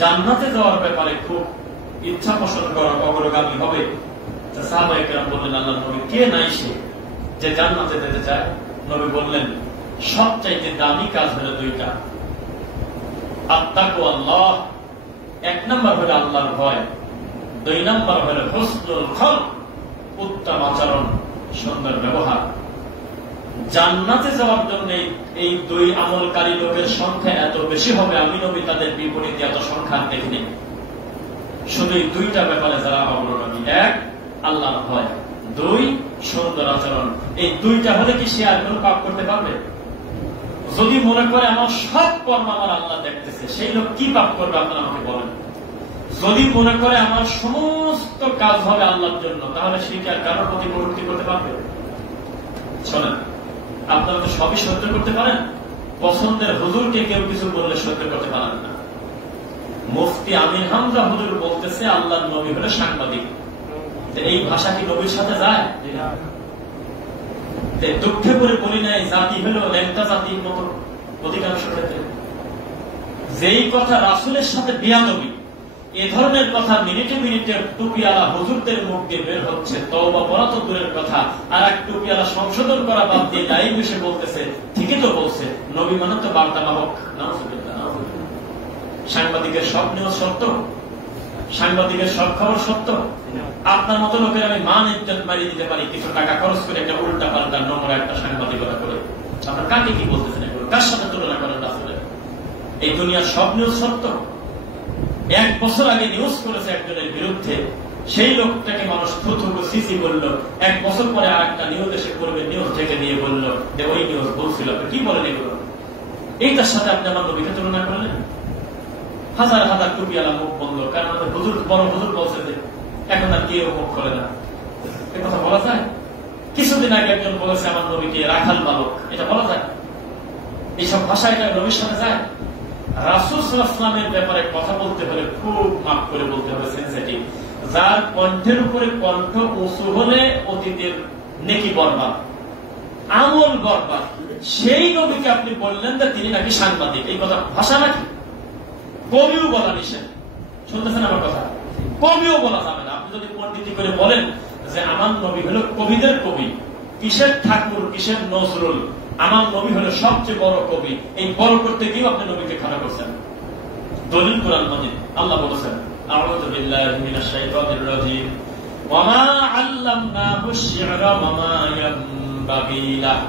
জান্নাতে যাওয়ার ব্যাপারে খুব ইচ্ছা পোষণ করা, অগ্রগামী হবে? সাহাবায়ে কেরাম বললেন, আল্লাহর নবী, কে নাই সে যে জান্নাতে যেতে চায়? নবী বললেন সবচাইতে দামি কাজ হলো 2টা। আত্তাকুল্লাহ, 1 নম্বর হলো আল্লাহর ভয়, 2 নম্বর হলো হুসনুল খলক, উত্তম আচরণ, সুন্দর ব্যবহার। জান্নাতে যাওয়ার জন্য এই 2 আমলকারী লোকের সংখ্যা এত বেশি হবে, আমি নবী তাদের বিপরীতে এত সংখ্যা দেখিনি। শুধু এই 2টা ব্যাপারে যারা অগ্রগামী, 1 আল্লাহর ভয়, 2 সুন্দর আচরণ। এই 2টা হলে কি সে আর কোন পাপ করতে পারবে? যদি মনে করে আমার সব কর্ম আমার আল্লাহ দেখতেছে, সেই লোক কি পাপ করবে আপনারা আমাকে বলেন? যদি মনে করে আমার সমস্ত কাজ হবে আল্লাহর জন্য, তাহলে সে কি আর কারোর প্রতি প্রবৃত্তি করতে পারবে? শোনেন, আপনারা তো সবই সহ্য করতে পারেন, পছন্দের হুজুরকে কেউ কিছু বললে সহ্য করতে পারেন না। মুফতি আমির হামজা হুজুর বলতেছে আল্লাহর নবী হলে সাংবাদিক, এই ভাষা কি নবীর সাথে যায়? দুঃখে করে বলি নাই, জাতি হলো লেংটা জাতির মতো অধিকাংশ ক্ষেত্রে। যেই কথা রাসূলের সাথে বিয়াদবি, এ ধরনের কথা মিনিটে মিনিটে টুপিওয়ালা হুজুরদের মুখ দিয়ে বের হচ্ছে, তওবা পড়া তো দূরের কথা, আর এক টুপিওয়ালা সংশোধন করা বাদ দিয়ে যাই বসে বলতেছে, ঠিকই তো বলছে, নবী মানে তো বার্তা বাহক। সাংবাদিকের সব নিউজ সত্য, সাংবাদিকের সব খবর সত্য? আপনার মতো লোকের আমি মান ইজ্জত মারিয়ে দিতে পারি কিছু টাকা খরচ করে, একটা উল্টা পাল্টা নোংরা একটা সাংবাদিকতা করে। আপনার কাকে কি বলতেছেন এগুলো? কার সাথে তুলনা করেন রাসূলের? এই দুনিয়ার সব নিউজ সত্য? 1 বছর আগে নিউজ করেছে একজনের বিরুদ্ধে, সেই লোকটাকে মানুষ থুথু সিসি বলল, 1 বছর পরে আর একটা নিউজ এসে করবে, নিউজ থেকে নিয়ে বলল যে ওই নিউজ বলছিল। কি বলেন এগুলো? এইটার সাথে আপনি আমার নবীকে তুলনা করলেন? হাজার হাজার টুপিওয়ালা মুখ বন্ধ, কারণ আমাদের হুজুর, বড় হুজুর বলছে যে এখন আর কেউ মুখ খোলে না। এ কথা বলা যায়? কিছুদিন আগে একজন বলেছে আমার নবীকে রাখাল বালক, এটা বলা যায়? এইসব ভাষা এটা নবীর সাথে যায়? রাসূল সাল্লাল্লাহু আলাইহি ওয়াসাল্লামের ব্যাপারে কথা বলতে হলে খুব মাপ করে বলতে হবে, সেনসিটিভ। যার কণ্ঠের উপরে কণ্ঠ উঁচু হলে অতীতের নেকি বরবাদ, আমল বরবাদ, সেই নবীকে আপনি বললেন যে তিনি নাকি সাংবাদিক। এই কথা ভাষা নাকি? কবিও বলা নিষেধ। শুনতেছেন আমার কথা? কবিও বলা যাবে না। আপনি যদি পণ্ডিতি করে বলেন যে আমার নবী হলো কবিদের কবি, কিসের ঠাকুর কিসের নজরুল, আমার নবী হলো সবচেয়ে বড় কবি, এই বড় করতে গিয়ে আপনি নবীকে খারাপ করছেন। দলিল কোরআন মাজিদ, আল্লাহ বলেছেন আউযু বিল্লাহি মিনাশ শাইতানির রাজীম ওয়া মা আল্লামনাহু আশ-শি'রা ওয়া মা ইয়ানবাগী লাহু।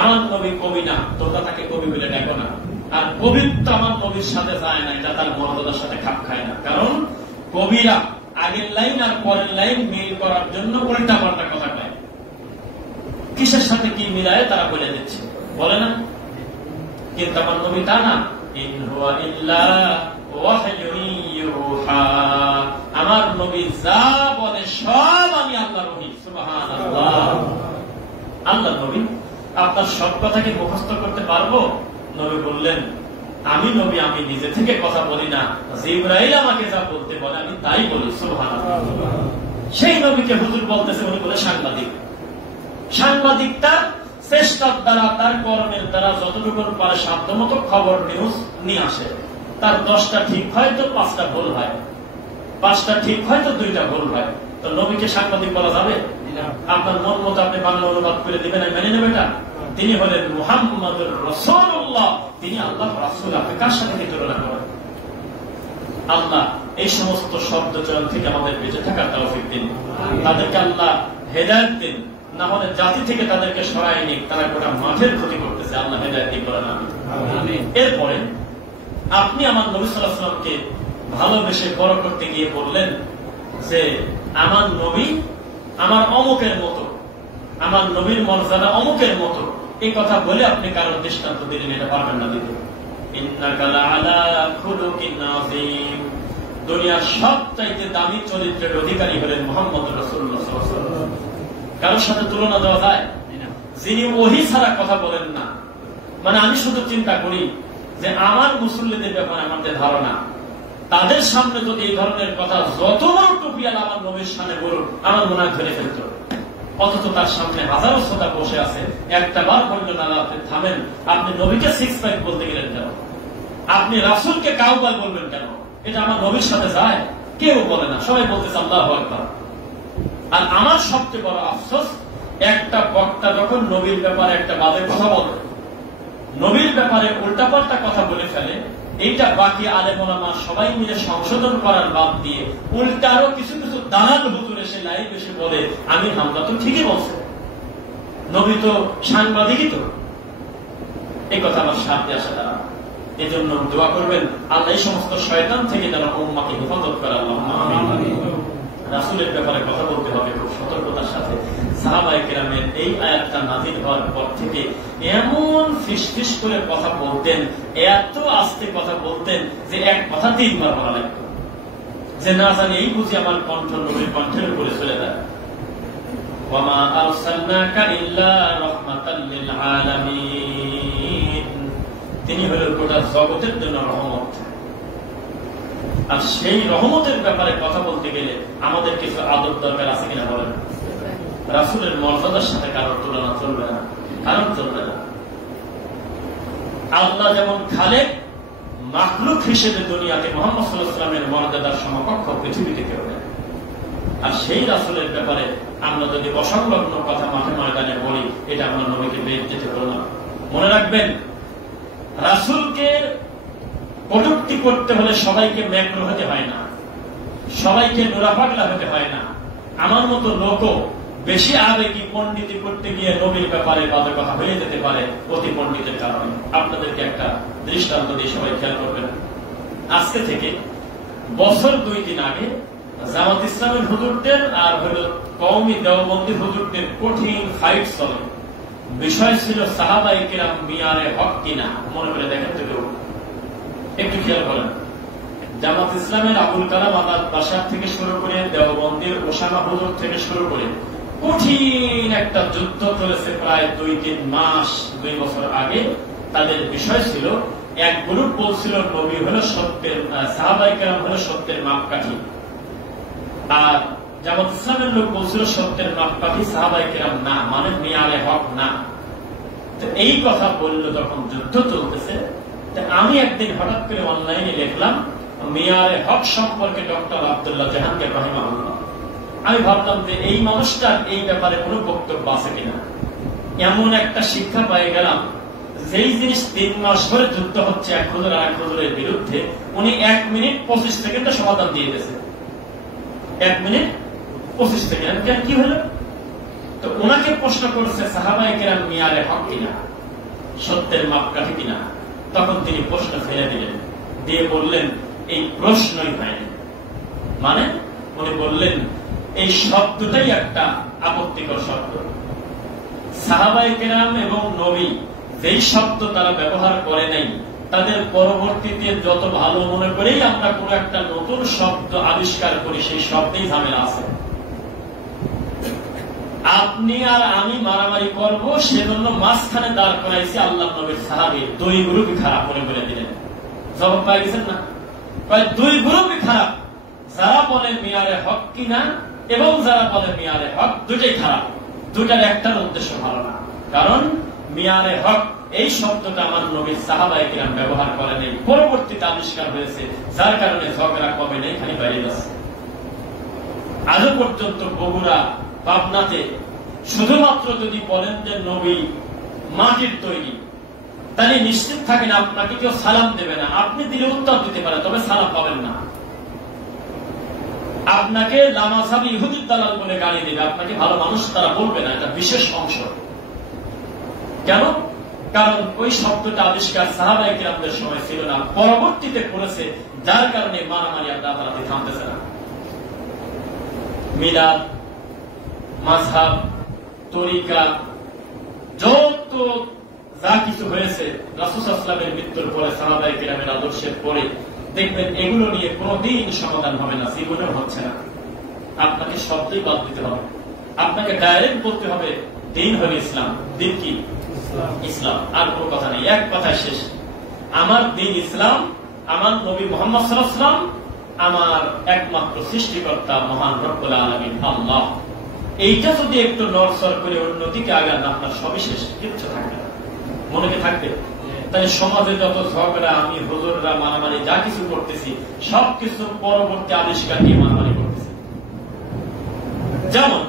আমার নবী কবি না, তোমরা তাকে কবি বলে ডাকো না। আর কবিত্ব আমার নবীর সাথে যায় না, এটা তার মর্যাদার সাথে খাপ খায় না। কারণ কবিরা আগের লাইন আর পরের লাইন মিল করার জন্য উল্টা পাল্টা কথা কয়, কিসের সাথে কি মিলায় তারা বলে দিচ্ছে, বলে না? কিন্তু আমার নবী তা না। ইন হুয়া ইল্লা ওয়াহয়ুন ইউহা, আমার নবী যা বলে সব আমি আল্লাহর ওহী। সুবহানাল্লাহ। আল্লাহর নবী আপনার সব কথা কি মুখস্থ করতে পারবো? নবী বললেন আমি নবী, আমি নিজে থেকে কথা বলি না, জিবরাইল আমাকে যা বলতে বলে আমি তাই বলি। সুবহানাল্লাহ। সেই নবীকে হুজুর বলতেছে উনি বলে সাংবাদিক। সাংবাদিকটা চেষ্টার দ্বারা তার কর্মের দ্বারা যতটুকু পারে সাধ্যমতো খবর নিউজ নিয়ে আসে। তার 10টা ঠিক হয় তো 5টা ভুল হয়, 5টা ঠিক হয় তো 2টা ভুল হয়। তো নবীকে সাংবাদিক বলা যাবে? আপনার মন মতো আপনি বাংলা অনুবাদ করে দিবেন, মেনে নেবে এটা? তিনি হলেন মুহাম্মদুর রাসূলুল্লাহ, তিনি আল্লাহর রাসূল। আপনি কার সাথে তুলনা করেন? আল্লাহ এই সমস্ত শব্দ চয়ন থেকে আমাদের বেঁচে থাকার তৌফিক দিন, তাদেরকে আল্লাহ হেদায়েত দিন। না হলে জাতি থেকে তাদেরকে সরাই নিক, তারা গোটা মাঠের ক্ষতি করতেছে। আল্লাহ হেদায়েত দিন করেন, আমিন। এরপরে আপনি আমার নবী সাল্লাল্লাহু আলাইহি ওয়াসাল্লামকে ভালোবেসে বড় করতে গিয়ে বললেন যে আমার নবী আমার অমুকের মতো, আমার নবীর মর্যাদা অমুকের মতো। এই কথা বলে আপনি কারোর দৃষ্টান্ত দিলেন, এটা পারবেন না দিতে। ইন্নাকা লাআলা খুলুকিন আযীম, দুনিয়ার সবচাইতে দামি চরিত্রের অধিকারী হলেন মুহাম্মদ রাসূলুল্লাহ সাল্লাল্লাহু আলাইহি ওয়াসাল্লাম। কারোর সাথে তুলনা দেওয়া যায়? যিনি ওহী ছাড়া কথা বলেন না। মানে আমি শুধু চিন্তা করি যে আমার মুসল্লিদের ব্যাপারে আমাদের ধারণা, তাদের সামনে যদি এই ধরনের কথা যত বড় টুপিয়াল আমার নবীর সামনে বলুন, আমার মনে হয় ধরে ফেলত। অথচ তার সামনে হাজারো শ্রোতা বসে আছে, একটা বার বললেন না আপনি থামেন, আপনি নবীকে 6 প্যাক বলতে গেলেন কেন? আপনি রাসূলকে কাউবাই বলবেন কেন? এটা আমার নবীর সাথে যায়? কেউ বলে না, সবাই বলতেছে আল্লাহু আকবার। আর আমার সবচেয়ে বড় আফসোস, একটা বক্তা যখন নবীর ব্যাপারে একটা বাজে কথা বলে, নবীর ব্যাপারে উল্টাপাল্টা কথা বলে ফেলে, এইটা বাকি আলেম ওলামা সবাই মিলে সংশোধন করার বাদ দিয়ে উল্টা আরো কিছু কিছু দালাল হুজুর এসে লাইভ এসে বলে আমি হামলা তো ঠিকই বলছে, নবী তো সাংবাদিকই তো। এই কথা আমার সাথে আসে না। এই জন্য দোয়া করবেন আল্লাহ এই সমস্ত শয়তান থেকে যারা উম্মাকে হেফাজত করে। আল্লাহুম্মা আমিন। রাসূলের ব্যাপারে কথা বলতে হবে খুব সতর্কতার সাথে। সাহাবায়ে কেরামের এই আয়াতটা নাযিল হওয়ার পর থেকে এমন ফিসফিস করে কথা বলতেন, এত আস্তে কথা বলতেন যে এক কথা 3 বার বলা লাগতো, যে না জানি এই বুঝি আমার কণ্ঠ নবীর কণ্ঠের উপরে চলে যায়। ওয়া মা আরসালনাকা ইল্লা রাহমাতাল লিল আলামিন, তিনি হলেন গোটা জগতের জন্য রহমত। আর সেই রহমতের ব্যাপারে কথা বলতে গেলে আমাদের কিছু আদব দরকার আছে কিনা বলেন? রাসূলের মর্যাদার সাথে কারোর তুলনা চলবে না, কারণ চলবে না। আল্লাহ যেমন খালেক, মাখলুক হিসেবে দুনিয়াতে মুহাম্মদ সাল্লাল্লাহু আলাইহি ওয়াসাল্লামের মর্যাদার সমকক্ষ পৃথিবীতে কেউ নেই। আর সেই রাসূলের ব্যাপারে আমরা যদি অসংলগ্ন কথা মাঠে ময়দানে বলি, এটা আমরা নবীকে বেইজ্জতি করলাম। মনে রাখবেন, রাসূলকে কটূক্তি করতে হলে সবাইকে ম্যাক্রো হতে হয় না, সবাইকে নোরাপাগলা হতে হয় না। আমার মতো লোকও বেশি আবেগী পণ্ডিতি করতে গিয়ে নবীর ব্যাপারে বাজে কথা হয়ে যেতে পারে অতি পণ্ডিতের কারণে। আপনাদেরকে একটা দৃষ্টান্ত দিয়ে সবাই খেয়াল করবেন। আজকে থেকে বছর 2-3 আগে জামাত ইসলামের হুজুরদের আর হলো কওমি দেওবন্দি হুজুরদের কঠিন ফাইট চলে। বিষয় ছিল সাহাবায়ে কেরাম মিয়ারে হক কিনা। মনে করে দেখেন তো কেউ, একটু খেয়াল করেন। জামাত ইসলামের আবুল কালাম আজাদ বাশার থেকে শুরু করে, দেওবন্দির ওসামা হুজুর থেকে শুরু করে কঠিন একটা যুদ্ধ চলেছে প্রায় 2-3 মাস, 2 বছর আগে। তাদের বিষয় ছিল, এক গ্রুপ বলছিল নবী হলো সত্যের, সাহাবায়ে কেরাম হলো সত্যের মাপকাঠি, আর জামাত ইসলামের লোক বলছিল সত্যের মাপকাঠি সাহাবায়ে কেরাম না, মানে মিয়ারে হক না। তো এই কথা বলল যখন যুদ্ধ চলতেছে, আমি একদিন হঠাৎ করে অনলাইনে লিখলাম মিয়ারে হক সম্পর্কে ডক্টর আব্দুল্লাহ জাহাঙ্গীর রাহিমাহুল্লাহ। আমি ভাবলাম যে এই মানুষটার এই ব্যাপারে কোনো বক্তব্য আছে কিনা। এমন একটা শিক্ষা পেয়ে গেলাম, যেই জিনিস 3 মাস ধরে যুদ্ধ হচ্ছে এক হুজুর আর এক হুজুরের বিরুদ্ধে, উনি 1 মিনিট 25 সেকেন্ডে সমাধান দিয়ে দিয়েছে। 1 মিনিট 25 সেকেন্ড। কেন, কি হলো? তো ওনাকে প্রশ্ন করছে সাহাবায়ে কেরাম মিয়ারে হক কিনা, সত্যের মাপকাঠি কিনা। তখন তিনি প্রশ্ন ফেলে দিলেন, দিয়ে বললেন এই প্রশ্নই হয়নি। মানে উনি বললেন এই শব্দটাই একটা আপত্তিকর শব্দ। সাহাবায়ে কেরাম এবং নবী যেই শব্দ তারা ব্যবহার করে নাই, তাদের পরবর্তীতে যত ভালো মনে করেই আমরা কোন একটা নতুন শব্দ আবিষ্কার করি, সেই শব্দেই ঝামেলা আছে। আপনি আর আমি মারামারি করব, সেজন্য মাঝখানে দাঁড় করাইছি আল্লাহ নবীর সাহাবী। 2 গ্রুপই খারাপ বলে দিলেন। জবাব পাই গেছেন না? 2 গ্রুপই খারাপ, যারা বলে মিয়ারে হক কিনা এবং যারা বলে মিয়ারে হক, দুটাই খারাপ। দুটার একটার উদ্দেশ্য ভালো না। কারণ মিয়ারে হক এই শব্দটা আমার নবীর সাহাবায়ে কেরাম ব্যবহার করে নাই, পরবর্তীতে আবিষ্কার হয়েছে, যার কারণে ঝগড়া কমে নেই, খালি বাইরে যাচ্ছে। আজও পর্যন্ত বগুড়া, পাবনাতে শুধুমাত্র যদি বলেন যে নবী মাটির তৈরি, তাহলে নিশ্চিত থাকেন আপনাকে কেউ সালাম দেবে না। আপনি দিলে উত্তর দিতে পারে, তবে সালাম পাবেন না। আপনাকে লামাসাবি ইহুদির দালাল বলে গালি দেবে, আপনাকে ভালো মানুষ তারা বলবে না। এটা বিশেষ অংশ। কেন? কারণ ওই শব্দটা আবিষ্কার সাহাবায়ে কেরামদের সময় ছিল না, পরবর্তীতে করেছে, যার কারণে মারামারি আর দাদারাতি থামতেছে না। মিলাদ, মাযহাব, তরিকা, যত যা কিছু হয়েছে রাসূল সাল্লাল্লাহু আলাইহি ওয়াসাল্লামের মৃত্যুর পরে, সাহাবায়ে কেরামের আদর্শের পরে, দেখবেন এগুলো নিয়ে কোনদিন সমাধান হবে না, জীবনেও হচ্ছে না। আপনাকে শব্দই বাদ দিতে হবে, আপনাকে ডাইরেক্ট বলতে হবে দিন হল ইসলাম। দিন কি? ইসলাম। আর কোন কথা নেই, এক কথায় শেষ। আমার দিন ইসলাম, আমার নবী মুহাম্মদ সাল্লাল্লাহু আলাইহি ওয়াসাল্লাম, আমার একমাত্র সৃষ্টিকর্তা মহান রব্বুল আলামিন আল্লাহ। এইটা যদি একটু নড়চড় করে অন্যদিকে আগান, আপনার সবিশেষ কিচ্ছু থাকবে না। মনে কি থাকবে? তাই সমাজে যত ঝগড়া, আমি হুজুররা মারামারি যা কিছু করতেছি, সবকিছু পরবর্তী আবিষ্কার নিয়ে মারামারি করতেছি। যেমন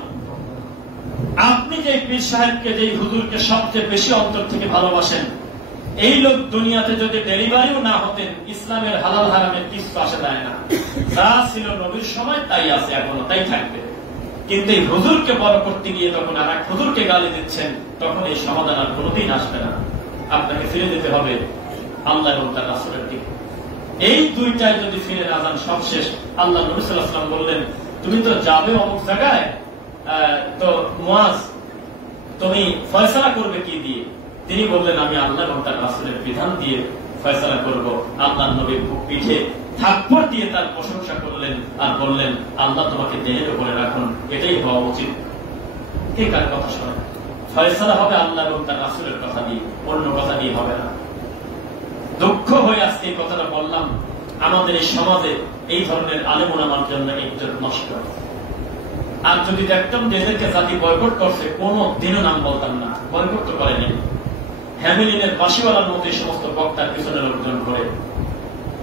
আপনি যে পীর সাহেবকে, যে হুজুরকে সবচেয়ে বেশি অন্তর থেকে ভালোবাসেন, এই লোক দুনিয়াতে যদি ডেলিভারিও না হতেন, ইসলামের হালাল হারামের কিছু আসে যায় না। যা ছিল নবীর সময় তাই আছে, এখনো তাই থাকবে। কিন্তু এই হুজুরকে বড় করতে গিয়ে যখন আর এক হুজুরকে গালি দিচ্ছেন, তখন এই সমাধান আর কোনোদিন আসবে না। আপনাকে ফিরে যেতে হবে আল্লাহ এবং তার রাসূলের দিকে। এই দুইটায় যদি ফিরে না যান, সব শেষ। আল্লাহ নবী সাল্লাল্লাহু আলাইহি ওয়াসাল্লাম বললেন, তুমি তো যাবে অমুক জায়গায়, তো মুয়াজ তুমি ফয়সালা করবে কি দিয়ে? তিনি বললেন, আমি আল্লাহ এবং তার রাসূলের বিধান দিয়ে ফয়সালা করব। আল্লাহ নবীর পিঠে থাপ্পড় দিয়ে তার প্রশংসা করলেন আর বললেন, আল্লাহ তোমাকে দেহের উপরে রাখুন, এটাই হওয়া উচিত। কে কার কথা শোনে? ফয়সালা হবে আল্লাহ এবং তার রাসূলের কথা দিয়ে, অন্য কথা দিয়ে হবে না। দুঃখ হয়ে আজকে এই কথাটা বললাম, আমাদের এই সমাজে এই ধরনের আলেম ওলামার জন্য ইজ্জত নষ্ট। আর যদি দেখতাম এদেরকে জাতি বয়কট করছে, কোনো দিনও নাম বলতাম না। বয়কট তো করেনি। হ্যামিলিনের বাঁশিওয়ালার মতো এই সমস্ত বক্তার পিছনে লোকজন করে।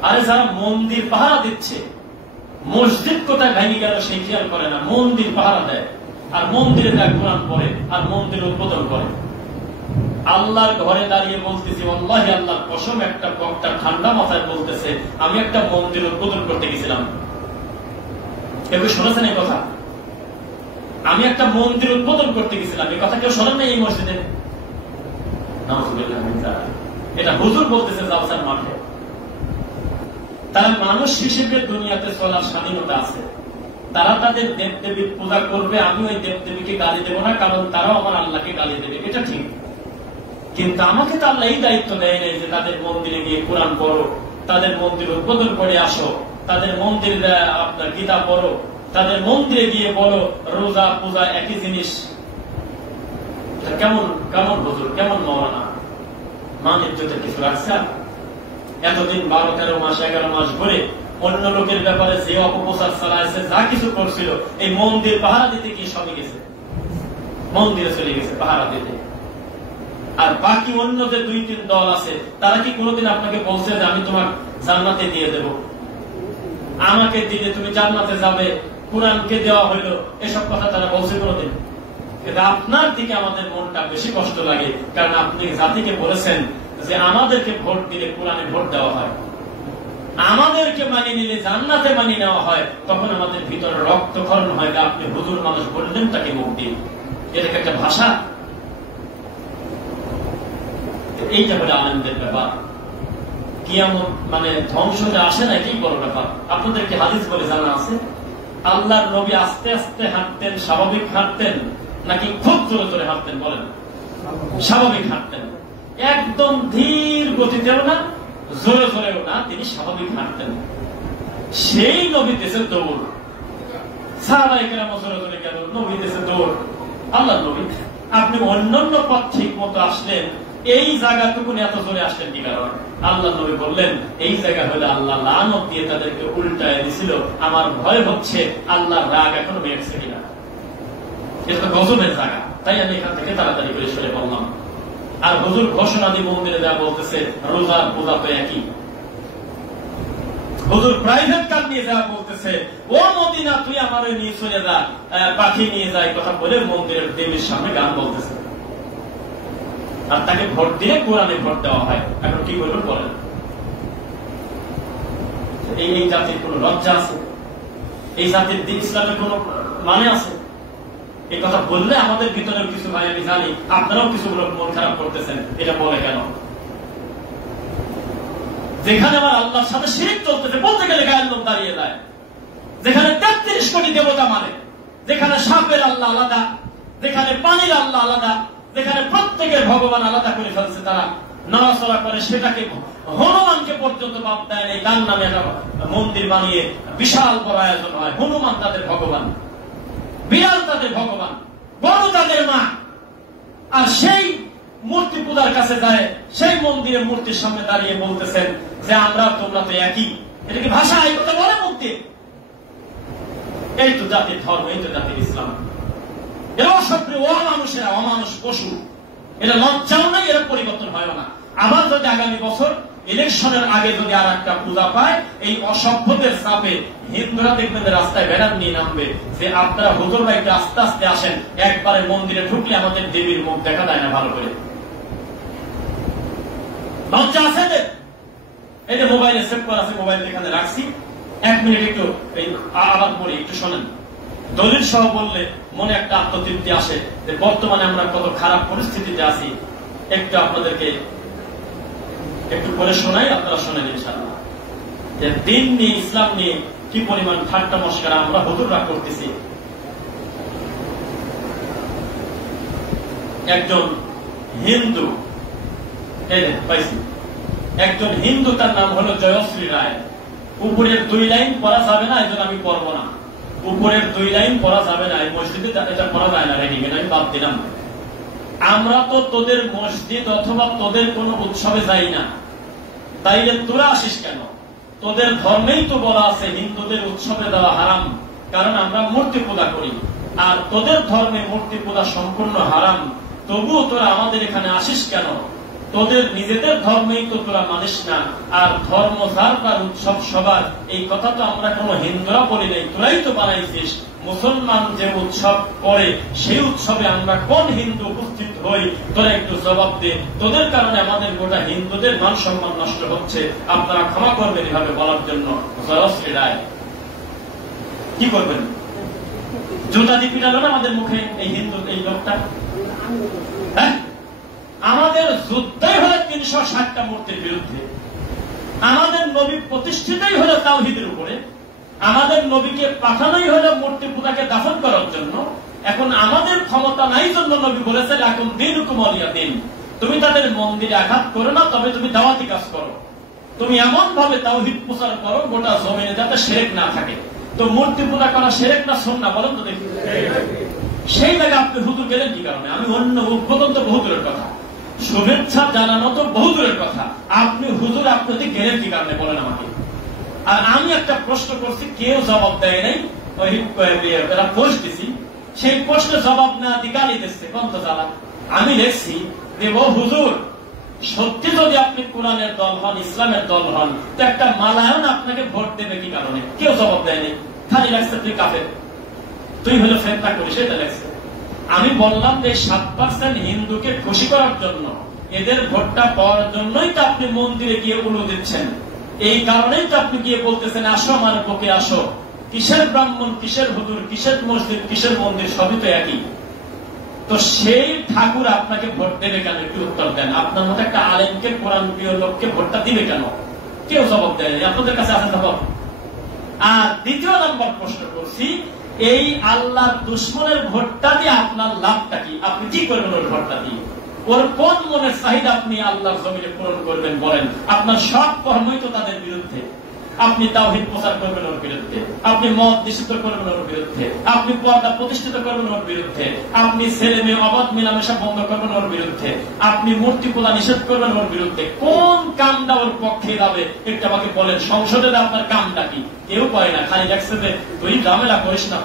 আরে যারা মন্দির পাহারা দিচ্ছে, মসজিদ কোথায় ভেঙে গেল সেই খেয়াল করে না, মন্দির পাহারা দেয়, আর মন্দিরে দেয় কোরআন পড়ে, আর মন্দির উদ্বোধন করে। আল্লাহর ঘরে দাঁড়িয়ে বলতেছি, আল্লাহি আল্লাহর কসম, একটা বক্তা ঠান্ডা মাথায় বলতেছে, আমি একটা মন্দির উদ্বোধন করতে গেছিলাম। কেউ শুনেছেন এই কথা? আমি একটা মন্দির উদ্বোধন করতে গেছিলাম, এই কথা কেউ শোনেন না এই মসজিদে? এটা হুজুর বলতেছে জালসার মাঠে। তার মানুষ হিসেবে দুনিয়াতে চলার স্বাধীনতা আছে। তারা তাদের দেবদেবীর পূজা করবে, আমি ওই দেবদেবীকে গালি দেব না, কারণ তারাও আমার আল্লাহকে গালি দেবে, এটা ঠিক। কিন্তু আমাকে তো আল্লাহ এই দায়িত্ব দেয় নাই যে তাদের মন্দিরে গিয়ে কোরআন পড়ো, তাদের মন্দির উদ্বোধন করে আসো, তাদের মন্দিরে আপনার গীতা পড়ো, তাদের মন্দিরে গিয়ে বলো রোজা পূজা একই জিনিস। কেমন কেমন হুজুর, কেমন মওলানা, মান ইজ্জতের কিছু রাখছে? এতদিন 12-13 মাস 11 মাস ধরে অন্য লোকের ব্যাপারে যে অপপ্রচার চালাইছে, যা কিছু করছিল, এই মন্দির পাহারা দিতে কি সবই গেছে, মন্দিরে চলে গেছে পাহারা দিতে। আর বাকি অন্য যে 2-3 দল আছে, তারা কি কোনোদিন আপনাকে বলছে যে আমি তোমার জান্নাতে দিয়ে দেব, আমাকে দিলে তুমি জান্নাতে যাবে, কোরআনকে দেওয়া হইল, এসব কথা তারা বলছে কোনোদিন? কিন্তু আপনার দিকে আমাদের মনটা বেশি কষ্ট লাগে, কারণ আপনি জাতিকে বলেছেন যে আমাদেরকে ভোট দিলে কোরআনে ভোট দেওয়া হয়, আমাদেরকে মানিয়ে নিলে জান্নাতে মানিয়ে নেওয়া হয়। তখন আমাদের ভিতরে রক্তক্ষরণ হয়। আপনি হুজুর মানুষ বললেন তাকে মুখ দিয়ে, এটা একটা ভাষা? এইটা হলে আনন্দের ব্যাপার। কিয়ামত মানে ধ্বংস যে আসে না, এটাই বড় ব্যাপার। আপনাদেরকে হাদিস বলে জানা আছে, আল্লাহর নবী আস্তে আস্তে হাঁটতেন, স্বাভাবিক হাঁটতেন নাকি খুব জোরে জোরে হাঁটতেন? বলেন। স্বাভাবিক হাঁটতেন, একদম ধীর গতিতেও না, জোরে জোরেও না, তিনি স্বাভাবিক হাঁটতেন। সেই নবী দেশে দৌড়, সাহাবায়ে কেরাম জোরে জোরে গেল, নবী দেশে দৌড়। আল্লাহ নবী, আপনি অন্যান্য পথ ঠিক মতো আসলেন, এই জায়গাটুকু এত জোরে আসলেন কি কারণ? আল্লাহ নবী বললেন, এই জায়গা হলে আল্লাহ লানত দিয়ে তাদেরকে উল্টায় দিছিল, আমার ভয় হচ্ছে আল্লাহর রাগ এখনো বেড়েছে কিনা। এটা তো গজবের জায়গা, তাই আমি এখান থেকে তাড়াতাড়ি করে সরে বললাম। আর হুজুর ঘোষণা দিয়ে মন্দিরে দেওয়া বলতেছে রোজা পূজা তো একই। হুজুর প্রাইভেট কার নিয়ে যাওয়া বলতেছে, ও মদিনা তুই আমার নিয়ে চলে যা, পাখি নিয়ে যায়, কথা বলে মন্দিরের দেবীর সামনে গান বলতেছে। আর তাকে ভোট দিয়ে কোরআনে ভোট দেওয়া হয়। এখন কি বলবেন বলেন? এই জাতির কোন লজ্জা আছে? এই জাতির দিন ইসলামের কোন মানে আছে? এই কথা বললে আমাদের ভিতরেও কিছু ভাই, আমি জানি আপনারাও কিছু মন খারাপ করতেছেন, এটা বলে কেন? যেখানে আমার আল্লাহর সাথে শিরক চলতেছে, বলতে গেলে গায়ের লোক দাঁড়িয়ে যায়। যেখানে 33 কোটি দেবতা মানে, যেখানে সাপের আল্লাহ আলাদা, যেখানে পানির আল্লাহ আলাদা, যেখানে প্রত্যেকের ভগবান আলাদা করে ফেলছে, তারা নড়াচড়া করে সেটাকে হনুমানকে পর্যন্ত বাদ দেয়। এই তার নামে একটা মন্দির বানিয়ে বিশাল বড় আয়োজন হয়। হনুমান তাদের ভগবান, বিড়াল তাদের ভগবান, গরু তাদের মা। আর সেই মূর্তি পূজার কাছে যায়, সেই মন্দিরের মূর্তির সামনে দাঁড়িয়ে বলতেছেন যে আমরা তোমরা তো একই। এটা কি ভাষা? এই কথা বলে মুক্তি? এই তো জাতির ধর্ম, এই তো জাতির ইসলাম। এরা অসভ্য, অমানুষেরা, অমানুষ পশু। এটা লজ্জাও নাই, এরা পরিবর্তন হয় না। আবার যদি আগামী বছর ইলেকশনের আগে যদি আর একটা পূজা পায়, এই অসভ্যদের চাপে হিন্দুরা দেখবেন রাস্তায় ব্যানার নিয়ে নামবে যে আপনারা হুজুররা একটু আস্তে আস্তে আসেন, একবারে মন্দিরে ঢুকলে আমাদের দেবীর মুখ দেখা যায় না ভালো করে। লজ্জা আছে? এই যে মোবাইলে সেভ করা আছে, মোবাইল এখানে রাখছি, 1 মিনিট একটু আবার পড়ি, একটু শোনেন। দলিল সহ বললে মনে একটা আত্মতৃপ্তি আসে যে বর্তমানে আমরা কত খারাপ পরিস্থিতিতে আছি। একটু আপনাদেরকে একটু করে শোনাই, আপনারা শোনেন ইনশাআল্লাহ। যে দিন নিয়ে, ইসলাম নিয়ে কি পরিমাণ ঠাট্টা মশকরা আমরা হুজুররা করতেছি। একজন হিন্দু, পাইছি, একজন হিন্দু, তার নাম হলো জয়শ্রী রায়। উপরের 2 লাইন পড়া যাবে না, এই জন্য আমি পড়বো না। উপরের 2 লাইন পড়া যাবে না, এই মসজিদে এটা পড়া যায় না, রেডিমেড আমি বাদ দিলাম। আমরা তো তোদের মসজিদ অথবা তোদের কোন উৎসবে যাই না, তাইলে তোরা আসিস কেন? তোদের ধর্মেই তো বলা আছে হিন্দুদের উৎসবে দেওয়া হারাম, কারণ আমরা মূর্তি পূজা করি। আর তোদের ধর্মে মূর্তি পূজা সম্পূর্ণ হারাম, তবুও তোরা আমাদের এখানে আসিস কেন? তোদের নিজেদের ধর্মেই তো তোরা মানিস না। আর ধর্ম যার তার উৎসব সবার, এই কথা তো আমরা কোন হিন্দুরা বলি নাই, তোরাই তো বানাইছিস। মুসলমান যে উৎসব করে সেই উৎসবে আমরা কোন হিন্দু উপস্থিত হই? তোরা একটু জবাব দে। তোদের কারণে আমাদের গোটা হিন্দুদের মান সম্মান নষ্ট হচ্ছে, আপনারা ক্ষমা করবেন এভাবে বলার জন্য। জয়শ্রী রায় কি করবেন? জুতা দিয়ে পিটালো না আমাদের মুখে এই হিন্দু, এই লোকটা। হ্যাঁ, আমাদের যুদ্ধই হলো 360টা মূর্তির বিরুদ্ধে। আমাদের নবী প্রতিষ্ঠিতই হলো তাওহীদের উপরে। আমাদের নবীকে পাঠানোই হলো মূর্তি পূজাকে দাফন করার জন্য। এখন আমাদের ক্ষমতা নাই জন্য নবী বলেছেন এখন দিনুকুম ওয়ালিয়া দিন। তুমি তাদের মন্দিরে আঘাত করো না, তবে তুমি দাওয়াতি কাজ করো। তুমি এমন ভাবে তাওহীদ প্রচার করো গোটা জমিনে যাতে শিরক না থাকে, তো মূর্তি পূজা করা শিরক না সুন্নাহ বলেন তো দেখি? সেই জায়গায় আপনি হুজুর গেলেন কি কারণে? আমি অন্য উদ্বোধন তো বহু দূরের কথা, শুভেচ্ছা জানানো তো বহু দূরের কথা, আপনি হুজুর আপনি গেলেন কি কারণে বলেন আমাকে। আর আমি একটা প্রশ্ন করছি, কেউ জবাব দেয় নাই। ওই পোস্ট দিছি, সেই প্রশ্নের জবাব না দিয়ে গালি দিচ্ছে কত জ্বালা। আমি লিখছি যে ও হুজুর, সত্যি যদি আপনি কোরআনের দল হন, ইসলামের দল হন, তো একটা মালায়ন আপনাকে ভোট দেবে কি কারণে? কেউ জবাব দেয়নি, খালি লাগছে তুই কাফের, তুই হলো ফেতনা করিস, সেটা লাগছে। আমি বললাম যে 7% হিন্দুকে খুশি করার জন্য, এদের ভোটটা পাওয়ার জন্যই তো আপনি মন্দিরে গিয়ে উলু দিচ্ছেন, এই কারণেই তো আপনি গিয়ে বলতেছেন আসো আমার পক্ষে আসো। কিসের ব্রাহ্মণ, কিসের হুজুর, কিসের মসজিদ, কিসের মন্দির, সবই তো একই। তো সেই ঠাকুর আপনাকে ভোট দেবে কেন? একটু উত্তর দেন। আপনার মতো একটা আলেমকে, কোরআন প্রিয় লোককে ভোটটা দিবে কেন? কেউ জবাব দেয়। আপনাদের কাছে আছে জবাব? আর দ্বিতীয় নম্বর প্রশ্ন করছি, এই আল্লাহর দুশ্মনের ভোটটা দিয়ে আপনার লাভটা কি? আপনি কি করবেন ওর ভোটটা দিয়ে? ওর কোন মনের চাহিদা আপনি আল্লাহর জমিনে পূরণ করবেন বলেন? আপনার সব কর্মই তো তাদের বিরুদ্ধে। আপনি তাওহীদ প্রচার করবেন ওর বিরুদ্ধে, আপনি মত নিষিদ্ধ করবেন ওর বিরুদ্ধে, আপনি পর্দা প্রতিষ্ঠিত করবেন ওর বিরুদ্ধে, আপনি ছেলে মেয়ে অবাধ মেলামেশা বন্ধ করবেন ওর বিরুদ্ধে, আপনি মূর্তি পূজা নিষেধ করবেন ওর বিরুদ্ধে। কোন কামটা ওর পক্ষে যাবে একটু আমাকে বলেন। সংসদে আপনার কামটা কি? কেউ করে না, খালি লাগছে যে তুই ঝামেলা করিস না,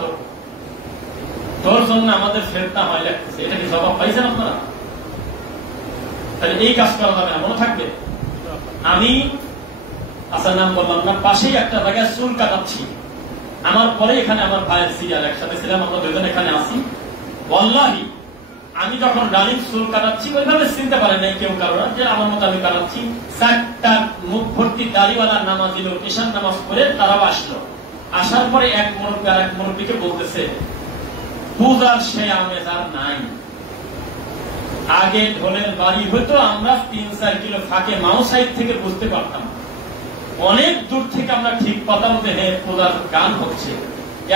তোর জন্য আমাদের ফেরতা হয় লাগতেছে। এটা কি জবাব পাইছেন আপনারা? তাহলে এই কাজ করা যাবে না, মনে থাকবে। আমি আচ্ছা নাম বললাম না, পাশেই একটা জায়গায় চুল কাটাচ্ছি, আমার পরে এখানে আমার ভাইয়ের সিরিয়াল একসাথে ছিলাম, আমরা দুজন এখানে আসি। ওয়াল্লাহি আমি যখন রানিং চুল কাটাচ্ছি, ওইভাবে চিনতে পারে নাই কেউ কারোর, যে আমার মতো আমি কাটাচ্ছি। 4টা মুখ ভর্তি দাড়িওয়ালা নামাজি লোক ঈশান নামাজ করে তারাও আসলো। আসার পরে এক মুরব্বী আর এক মুরব্বীকে বলতেছে, পূজার সে আমেজ আর নাই। আগে ঢোলের বাড়ি হইতো, আমরা 3-4 কিলো ফাঁকে মাও সাইড থেকে বুঝতে পারতাম, অনেক দূর থেকে আমরা ঠিক পাতাম যে হ্যাঁ পূজার গান হচ্ছে।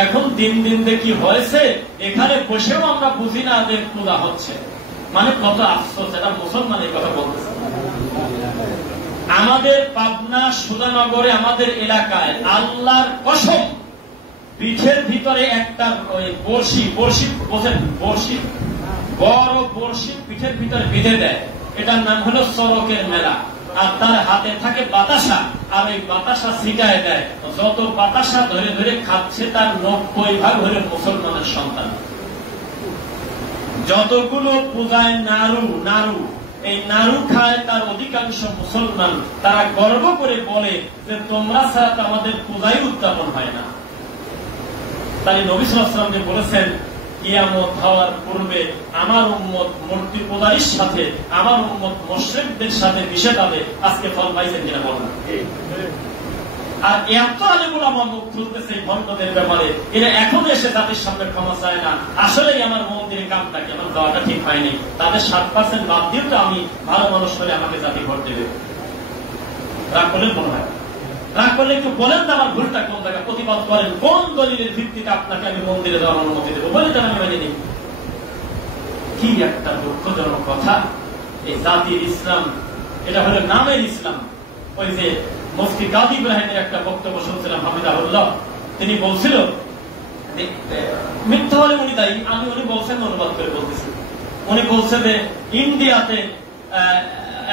এখন দিন দিন দেখি হয়েছে এখানে বসেও আমরা বুঝি না যে পূজা হচ্ছে। মানে কত আফসোস, এটা মুসলমানের কথা বলতেছে। আমাদের পাবনা সুধানগরে, আমাদের এলাকায় আল্লাহর কসম, পিঠের ভিতরে একটা বড়শি, বোঝেন বড়শি, বড় বড়শি পিঠের ভিতরে বেঁধে দেয়, এটার নাম হলো চরকের মেলা। আর তার হাতে থাকে বাতাসা, আর এই বাতাসা ছিটায় দেয়। যত বাতাসা ধরে ধরে খাচ্ছে তার 90% হলো মুসলমানের সন্তান। যতগুলো পূজায় নাড়ু এই নাড়ু খায় তার অধিকাংশ মুসলমান। তারা গর্ব করে বলে যে তোমরা ছাড়া তো আমাদের পূজাই উদযাপন হয় না। তাই নবী সাল্লাল্লাহু আলাইহি ওয়াসাল্লাম বলেছেন, কিয়ামত হওয়ার পূর্বে আমার উম্মত মূর্তি পূজারীর সাথে, আমার উম্মত মুশরিকদের সাথে মিশে যাবে। আজকে ফল পাইছেন কিনা বলেন? আর এত আলেম উলামা মুখ খুলতেছে ভক্তদের ব্যাপারে, এরা এখন এসে তাদের সামনে ক্ষমা চায় না। আসলেই আমার মন্দিরে কামটা কি, আমার দেওয়াটা ঠিক হয়নি। তাদের 7% বাদ দিয়ে তো আমি ভালো মানুষ হলে আমাকে জাতি ভোট দেবে। রাগ করলেন মনে হয়? রাগ করলে একটু বলেন তো আমার ভুলটা কোন জায়গায়, প্রতিবাদ করেন। কোন দলিলের ভিত্তিতে আপনাকে আমি মন্দিরে যাওয়ার অনুমতি দেবো বলে দেন, আমি মেনে নিই। কি একটা দুঃখজনক কথা। এই জাতির ইসলাম, এটা হলো নামের ইসলাম। ওই যে মুফতি কাজী ইব্রাহিমের একটা বক্তব্য শুনছিলাম, হামিদাহুল্লাহ, তিনি বলছিল, মিথ্যা হলে উনি দায়ী, আমি উনি বলছেন অনুবাদ করে বলতেছি। উনি বলছে যে ইন্ডিয়াতে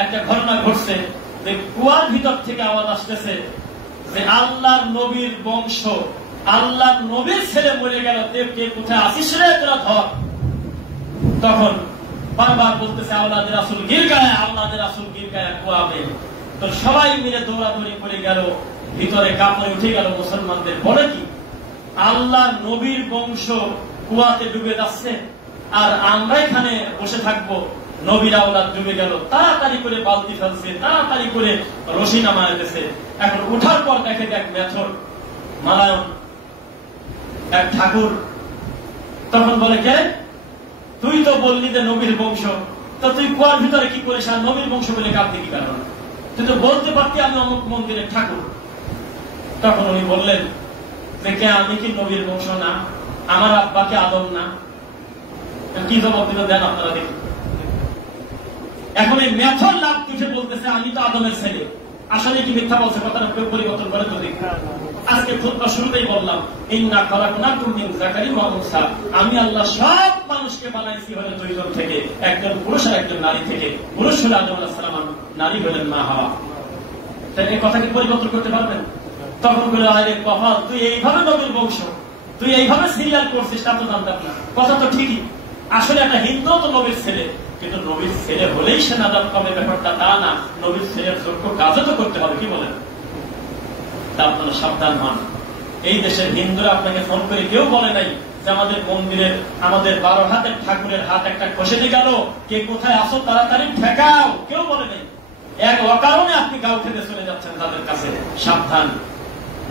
একটা ঘটনা ঘটছে, যে কুয়ার ভিতর থেকে আওয়াজ আসতেছে যে আল্লাহর নবীর বংশ, আল্লাহর নবীর ছেলে মরে গেল, কে কোথায় আসিস রে তোরা ধর। তখন বারবার বলতেছে আওলাদে রাসূল গির গায়ে, আওলাদে রাসূল গির গায়ে কুয়াবে। তো সবাই মিলে দৌড়াদৌড়ি করে গেল, ভিতরে কাপড়ে উঠে গেল মুসলমানদের। বলে কি আল্লাহ নবীর বংশ কুয়াতে ডুবে যাচ্ছে, আর আমরা এখানে বসে থাকবো, নবীর আওলাদ ডুবে গেল। তাড়াতাড়ি করে বালতি ফেলছে, তাড়াতাড়ি করে রশি নামাইতেছে। এখন উঠার পর দেখে এক মেথর মালায়ন, এক ঠাকুর। তখন বলে, কে তুই তো বললি যে নবীর বংশ, তো তুই কুয়ার ভিতরে কি করিস? আর নবীর বংশ বলে কাঁদতে কি কারণ? তুই তো বলতে পারতি আমি অমুক মন্দিরের ঠাকুর। তখন উনি বললেন যে কে আমি কি নবীর বংশ না? আমার আব্বাকে আদম না? কি জবাব দিল দেন আপনারা দেখুন। এখন এই মেথর লাভ কিছু বলতেছে আমি তো আদমের ছেলে। আসলে কি মিথ্যা বলছে? কথাটা পরিবর্তন করে তো দেখি। আজকে খুতবা শুরুতেই বললাম, ইন্না খালাকনাকুম মিন যাকারিন ওয়া উনসা, আমি আল্লাহ সব মানুষকে বানাইছি হলো দুইজন থেকে, একজন পুরুষ আর একজন নারী থেকে। পুরুষ হলো আদম আলাইহিস সালাম, নারী হলেন মা হাওয়া। তাই এই কথাকে পরিবর্তন করতে পারবেন? তখন বলে, আরে বাবা, তুই এইভাবে নবীর বংশ, তুই এইভাবে সিরিয়াল করছিস, তা তো জানতাম না। কথা তো ঠিকই, আসলে একটা হিন্দু তো নবীর ছেলে, কিন্তু নবীর ছেলে হলেই সে নাজাত পাবে ব্যাপারটা তা না। নবীর ছেলের যোগ্য কাজও তো করতে হবে, কি বলেন? তা আপনারা সাবধান হন। এই দেশের হিন্দুরা আপনাকে ফোন করে কেউ বলে নাই যে আমাদের মন্দিরের, আমাদের 12 হাতের ঠাকুরের হাত একটা খসে দিয়ে গেল, কে কোথায় আসো তাড়াতাড়ি ঠেকাও, কেউ বলে নাই। এক অকারণে আপনি গাও খেতে চলে যাচ্ছেন তাদের কাছে, সাবধান।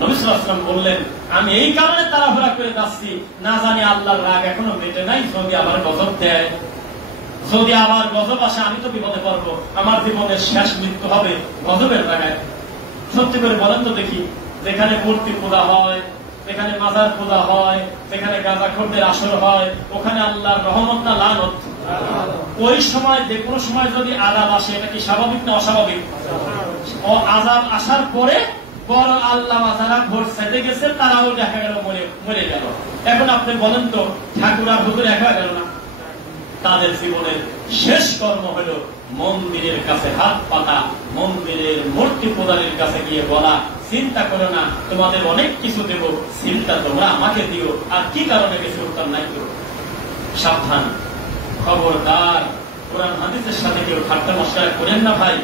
নবী সাল্লাল্লাহু আলাইহি ওয়াসাল্লাম বললেন, আমি এই কারণে তাড়াহুড়া করে যাচ্ছি, না জানি আল্লাহর রাগ এখনো মেটে নাই, যদি আবার গজব দেয়, যদি আবার গজব আসে আমি তো বিপদে পড়বো, আমার জীবনের শেষ মৃত্যু হবে গজবের জায়গায়। সত্যি করে বলেন তো দেখি, যেখানে মূর্তি পূজা হয়, যেখানে মাজার পূজা হয়, যেখানে গাঁজাখোরদের আসর হয়, ওখানে আল্লাহর রহমত না লানত? ওই সময় যে কোনো সময় যদি আযাব আসে, এটা কি স্বাভাবিক না অস্বাভাবিক? ও আযাব আসার পরে বড় আল্লাহ যারা ভোট সেটে গেছে তারাও দেখা গেল মরে গেল। এখন আপনি বলেন তো, ঠাকুর আর হুজুর একা গেল না? তাদের জীবনের শেষ কর্ম হল মন্দিরের কাছে হাত পাতা, মন্দিরের মূর্তি পূজারীর কাছে গিয়ে বলা, চিন্তা করো না, তোমাদের অনেক কিছু দেব, চিন্তা তোমরা আমাকে দিও, আর কি কারণে কিছু উত্তর নাই তো। সাবধান, খবরদার, কোরআন হাদিসের সাথে কেউ ঠাট্টা মশকরা করেন না ভাই।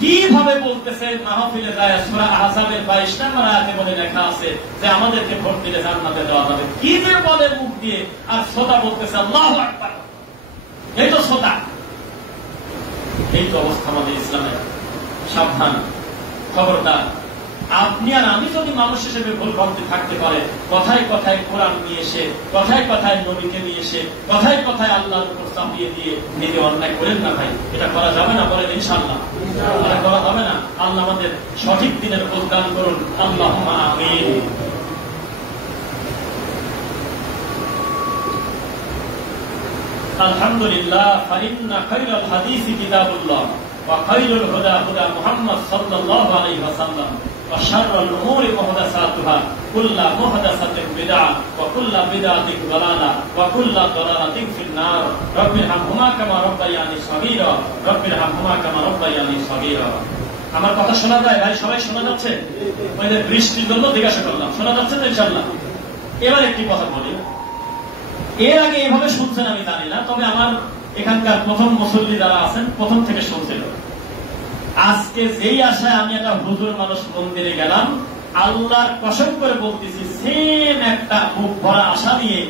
কিভাবে বলতেছে মাহফিলে যায়, সূরা আহজাবের 22 নম্বর আয়াতে বলে লেখা আছে যে আমাদেরকে ভোট দিলে জান্নাতে দেওয়া যাবে। কি যে বলে মুখ দিয়ে, আর শ্রোতা বলতেছে আল্লাহু আকবার। এই তো শ্রোতা, এই তো অবস্থা আমাদের ইসলামের। সাবধান, খবরদার। আপনি আর আমি যদি মানুষ হিসেবে ভুল ভাবতে থাকতে পারে, কথায় কথায় কোরআন নিয়ে এসে, কথায় কথায় নবীকে নিয়ে এসে, কথায় কথায় আল্লাহর উপর চাপিয়ে দিয়ে নিজে অন্যায় করেন না ভাই। এটা করা যাবে না, বলেন ইনশাআল্লাহ। এটা করা যাবে না। আল্লাহ আমাদের সঠিক দিনের বুঝ দান করুন, আল্লাহুম্মা আমিন। আলহামদুলিল্লাহ, ফাইন্না খায়রাল হাদিসি কিতাবুল্লাহ ওয়া খায়রুল হুদা হুদা মুহাম্মদ সাল্লাল্লাহু আলাইহি ওয়াসাল্লাম ওয়া শাররুল উমুরি মুহদাসাতুহা কুল্লু মুহদাসাতিন বিদআহ ওয়া কুল্লু বিদআতিন দালালাহ ওয়া কুল্লু দালালাতিন ফিন নার। রাব্বিরহামহুমা কামা রাব্বায়ানি সগীরা, রাব্বিরহামহুমা কামা রাব্বায়ানি সগীরা। আমার কথা শোনা যায় ভাই? সবাই শোনা যাচ্ছে? ওই যে বৃষ্টির জন্য জিজ্ঞাসা করলাম, শোনা যাচ্ছে তো ইনশাআল্লাহ? এবার একটি কথা বলি, এর আগে এভাবে শুনছেন আমি জানি না, তবে আমার এখানকার প্রথম মুসল্লি যারা আছেন প্রথম থেকে শুনছিল। আজকে যেই আশায় আমি একটা হুজুর মানুষ মন্দিরে গেলাম, আল্লাহর কসম করে বলতেছি, সেম একটা মুখ ভরা আশা নিয়ে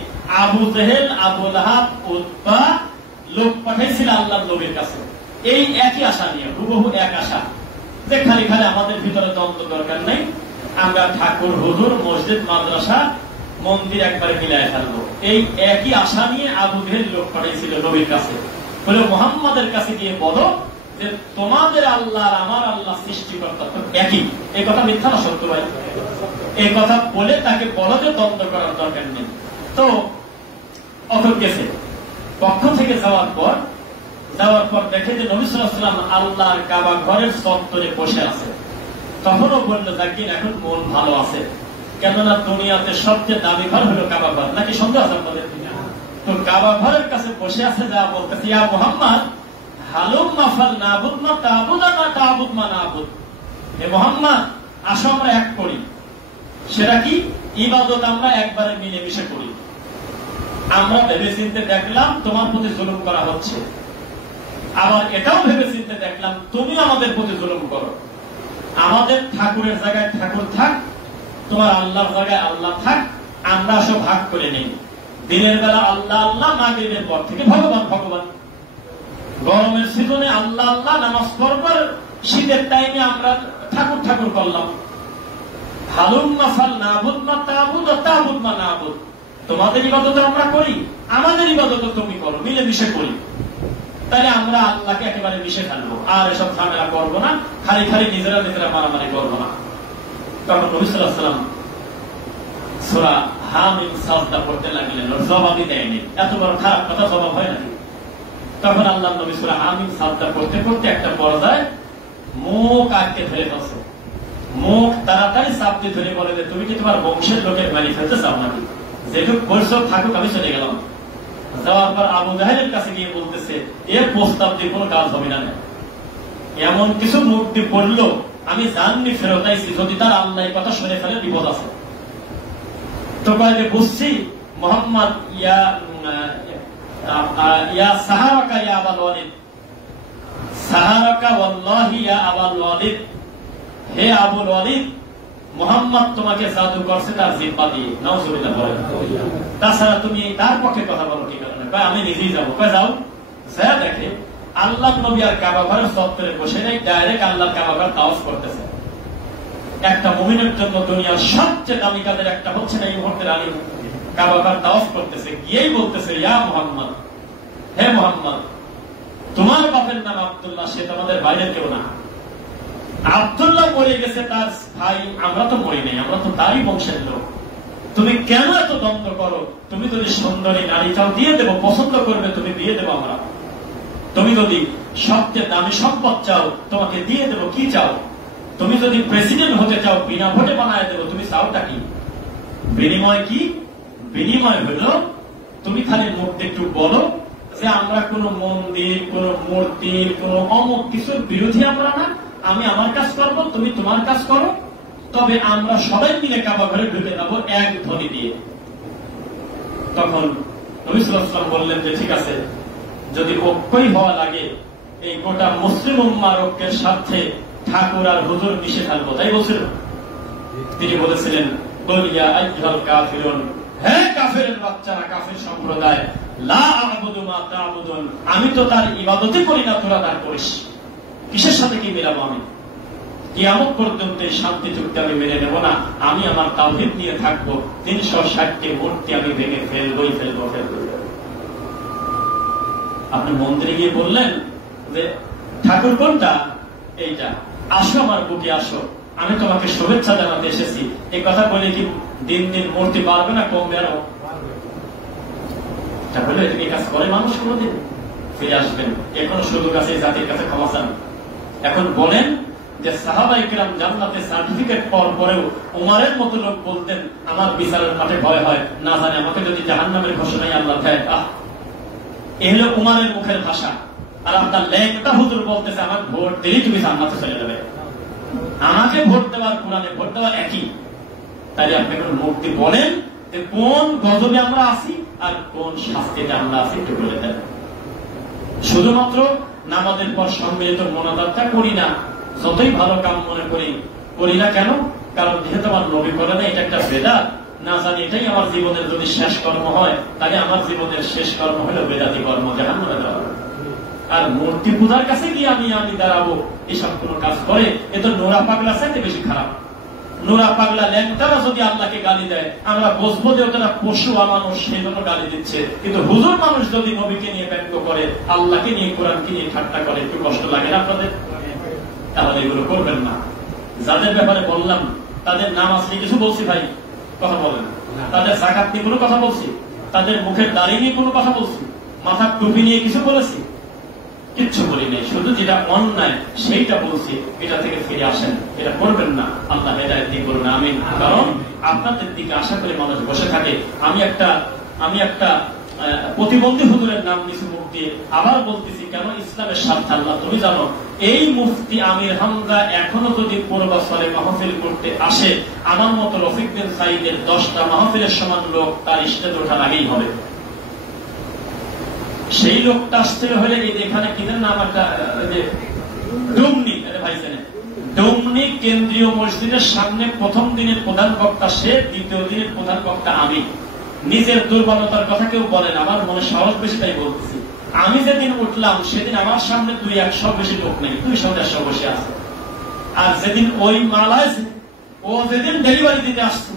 আবু জেহেল, আবু লাহাব, উতবা লোক পাঠাইছিল আল্লাহর নবীর কাছে, এই একই আশা নিয়ে, হুবহু এক আশা, যে খালি খালি আমাদের ভিতরে দ্বন্দ্ব দরকার নেই, আমরা ঠাকুর, হুজুর, মসজিদ, মাদ্রাসা, মন্দির একবারে মিলায় ফেলবো। এই একই আশা নিয়ে আবু জেহেল লোক পাঠাইছিল নবীর কাছে, বলে মুহাম্মাদের কাছে গিয়ে বলো যে তোমাদের আল্লাহ আর আমার আল্লাহ সৃষ্টিকর্তা তো একই। এই কথা মিথ্যা না সত্য ভাই? এই কথা বলে তাকে বলো যে দ্বন্দ্ব করার দরকার নেই। তো অথর গেছে, পক্ষ থেকে যাওয়ার পর দেখে যে নবী সাল্লাল্লাহু আলাইহি ওয়াসাল্লাম আল্লাহর কাবা ঘরের চত্বরে বসে আছে। তখনও বলল, জাকির এখন মন ভালো আছে, কেননা দুনিয়াতে সবচেয়ে দামি ঘর হলো কাবা ঘর। নাকি সন্দেহ আছে আপনাদের? তো কাবা ঘরের কাছে বসে আছে, যা বলতেছে, ইয়া মুহাম্মদ হালুম্মা ফালনাবুদ মা তা'বুদা মা তা'বুদ মা না'বুদ। হে মুহাম্মদ, আসো আমরা এক করি। সেটা কি? ইবাদত আমরা একবারে মিলেমিশে করি। আমরা ভেবে চিন্তে দেখলাম তোমার প্রতি জুলুম করা হচ্ছে, আবার এটাও ভেবে চিন্তে দেখলাম তুমিও আমাদের প্রতি জুলুম করো। আমাদের ঠাকুরের জায়গায় ঠাকুর থাক, তোমার আল্লাহর জায়গায় আল্লাহ থাক, আমরা সব ভাগ করে নেই। দিনের বেলা আল্লাহ আল্লাহ, মাগরিবের পর থেকে ভগবান ভগবান। গরমের সিজনে আল্লাহ আল্লাহ নামাজ পড়বার, শীতের টাইমে আমরা ঠাকুর ঠাকুর করলাম। হালুম্মা ফালনাবুদ মা তা'বুদ ওয়া তা'বুদ মা না'বুদ। তোমাদের ইবাদত আমরা করি, আমাদের ইবাদত তুমি করো, মিলেমিশে করি। তাহলে আমরা আল্লাহকে একেবারে মিশে ফেলবো, আর এসব ঝামেলা করবো না, খালি খালি নিজেরা নিজেরা মারামারি করবো না। তখন নবী সাল্লাল্লাহু আলাইহি ওয়াসাল্লাম সূরা হামিম সাজদা পড়তে লাগলেন, জবাবই দেয়নি। এত বড় খারাপ কথা জবাব হয় নাকি? তখন আল্লাহ নবী সূরা হামিম সাজদা পড়তে পড়তে একটা পর্যায়ে মুখ আটকে ফেলে ফেলছে। মুখ তাড়াতাড়ি চাপ দিয়ে ধরে বলে যে তুমি কি তোমার বংশের লোকের মারি ফেলতে চাও নাকি, যেটুক করছো থাকুক, আমি চলে গেলাম। যাওয়ার পর আবু জাহেলের কাছে গিয়ে বলতেছে এর প্রস্তাব দিয়ে কোনো কাজ হবে না, এমন কিছু মুখ দিয়ে পড়লো আমি জাননি ফেরত আইছি, যদি তার আল্লাহ কথা শুনে ফেলে বিপদ আছে। তো কয়ে বুঝছি মোহাম্মদ ইয়া সাহারাকা ইয়া আবাল ওয়ালিদ, সাহারাকা ওয়াল্লাহি ইয়া আবাল ওয়ালিদ, হে আবুল ওয়ালিদ, মোহাম্মদ তোমাকে জাদু করছে তার জিব্বা দিয়ে, নাউজুবিল্লাহ বলেন। তাছাড়া তুমি তার পক্ষে কথা বলো কি কারণে? কয় আমি নিজেই যাবো। কয় যাও। যা দেখে আল্লাহ নবী আর কাবা ঘরের চত্বরে বসে নেই, ডাইরেক্ট আল্লাহ কাবা ঘর তাওয়াফ করতেছে। একটা মুমিনের জন্য দুনিয়ার সবচেয়ে দামি কাজের একটা হচ্ছে না এই মুহূর্তের আলী কাবা ঘর তাওয়াফ করতেছে, গিয়েই বলতেছে ইয়া মুহাম্মদ, হে মুহাম্মদ, তোমার বাপের নাম আব্দুল্লাহ, সে তোমাদের বাইরের কেউ না। আব্দুল্লাহ মরে গেছে তার ভাই, আমরা তো মরি নাই, আমরা তো তারই বংশের লোক। তুমি কেন এত দ্বন্দ্ব করো? তুমি যদি সুন্দরী নারী চাও দিয়ে দেবো, পছন্দ করবে তুমি দিয়ে দেবো আমরা। তুমি যদি সবচেয়ে দামি সম্পদ চাও তোমাকে দিয়ে দেবো, কি চাও? তুমি যদি প্রেসিডেন্ট হতে চাও বিনা ভোটে বানায় দেবো, তুমি চাওটা কি? বিনিময় কি? বিনিময় হইল তুমি খালি মুখে একটু বলো যে আমরা কোন মন্দির, কোন মূর্তির, কোন অমুক কিছুর বিরোধী আমরা না, আমি আমার কাজ করবো, তুমি তোমার কাজ করো, তবে আমরা সবাই মিলে কাবা ঘরে ঢুকে যাবো এক ধ্বনি দিয়ে। তখন নবী সাল্লাল্লাহু আলাইহি ওয়াসাল্লাম বললেন যে ঠিক আছে, যদি ঐক্যই হওয়া লাগে, এই গোটা মুসলিম উম্মার ঐক্যের স্বার্থে ঠাকুর আর হুজুর মিশে থাকবো, তাই বলছিল। তিনি বলেছিলেন কুল ইয়া আইয়ুহাল কাফিরুন, হে কাফেরের বাচ্চারা, কাফের সম্প্রদায়, লা আ'বুদু মা তা'বুদুন, আমি তো তার ইবাদতই করি না, তোরা তার করিস। কিসের সাথে কি মেলাবো? আমি কিয়ামত পর্যন্ত শান্তি চুক্তি আমি মেনে নেব না, আমি আমার তাওহীদ নিয়ে থাকবো। 360টি মূর্তি আমি ভেঙে ফেলবই ফেলবো। আপনি মন্দিরে গিয়ে বললেন যে ঠাকুর কোনটা? এইটা, আসো আমার বুকে আসো, আমি তোমাকে শুভেচ্ছা জানাতে এসেছি। এই কথা বলে কি দিন দিন মূর্তি বাড়বে না কমবে? আরো তাহলে এই কাজ করে মানুষ কোনদিন? ফিরে আসবেন, এখনো সুযোগ আছে জাতির কাছে ক্ষমা চান। এখন বলেন যে সাহাবায়ে কেরাম জান্নাতে সার্টিফিকেট পাওয়ার পরেও উমারের মতো লোক বলতেন আমার বিচারের মাঠে ভয় হয়, না জানে আমাকে যদি জাহান্নামের ঘোষণাই আল্লাহ দেয়। এই হলো উমারের মুখের ভাষা। আর আপনার লেখটা হুজুর বলতেছে আমার ভোট দিলেই তুমি জান্নাতে চলে যাবে। আমাকে ভোট দেওয়ার কোরআনে ভোট দেওয়া একই। তাই আপনি এখন মূর্তি বলেন যে কোন গজবে আমরা আছি আর কোন শাস্তিতে আমরা আছি একটু বলে দেন। শুধুমাত্র নামাজের পর সম্মিলিত মোনাজাতটা করি না, যতই ভালো কাম মনে করি না কেন? কারণ যেহেতু আমার নবী করে না, এটা একটা বেদাত, না জানি এটাই আমার জীবনের যদি শেষ কর্ম হয়, তাহলে আমার জীবনের শেষ কর্ম হলো বেদাতি কর্ম, জাহান্নামে যাওয়া। আর মূর্তি পূজার কাছে গিয়ে আমি দাঁড়াবো, এসব কোন কাজ করে এ তো নোরা পাগলা চাইতে বেশি খারাপ। নোরা পাগলা ল্যাংটারা যদি আল্লাহকে গালি দেয়, আমরা বুঝবো যে ওটা পশু মানুষ, সেই জন্য গালি দিচ্ছে। কিন্তু হুজুর মানুষ যদি নবীকে নিয়ে ব্যঙ্গ করে, আল্লাহকে নিয়ে, কোরআনকে নিয়ে ঠাট্টা করে, একটু কষ্ট লাগে না আপনাদের? তাহলে এগুলো করবেন না। যাদের ব্যাপারে বললাম তাদের নাম আসলে কিছু বলছি ভাই, কথা বলেন। তাদের যাকাত নিয়ে কোনো কথা বলছি? তাদের মুখের দাড়ি নিয়ে কোনো কথা বলছি? মাথার টুপি নিয়ে কিছু বলেছি? কিচ্ছু বলি নেই, শুধু যেটা অন্যায় সেইটা বলছি। এটা থেকে ফিরে আসেন, এটা করবেন না। আল্লাহ হেদায়েত দিয়ে করবেন, আমিন। কারণ আপনাদের দিকে আশা করে মানুষ বসে থাকে। আমি একটা প্রতিবন্ধী হুজুরের নাম নিচে মুখ দিয়ে আবার বলতেছি, কেন? ইসলামের স্বার্থে। আল্লাহ তুমি জানো, এই মুফতি আমির হামজা এখনো যদি পূর্বাচলে মাহফিল করতে আসে, আমার মতো রফিক বিন সাইদের 10টা মাহফিলের সমান লোক তার স্টেজে ওঠার আগেই হবে। সেই লোকটা আসতে হলে এখানে কিনেন না আমার ডুমনি, ভাই জানেন ডুমনি কেন্দ্রীয় মসজিদের সামনে প্রথম দিনের প্রধান বক্তা সে, দ্বিতীয় দিনের প্রধান বক্তা আমি। নিজের দুর্বলতার কথা কেউ বলেন, আমার মনে সাহস বেশি, তাই বলতেছি। আমি যেদিন উঠলাম সেদিন আমার সামনে 200 বেশি লোক নেই, 200-150 বসে আছে। আর যেদিন ওই মালায় ও যেদিন ডেলিভারি দিতে আসতো,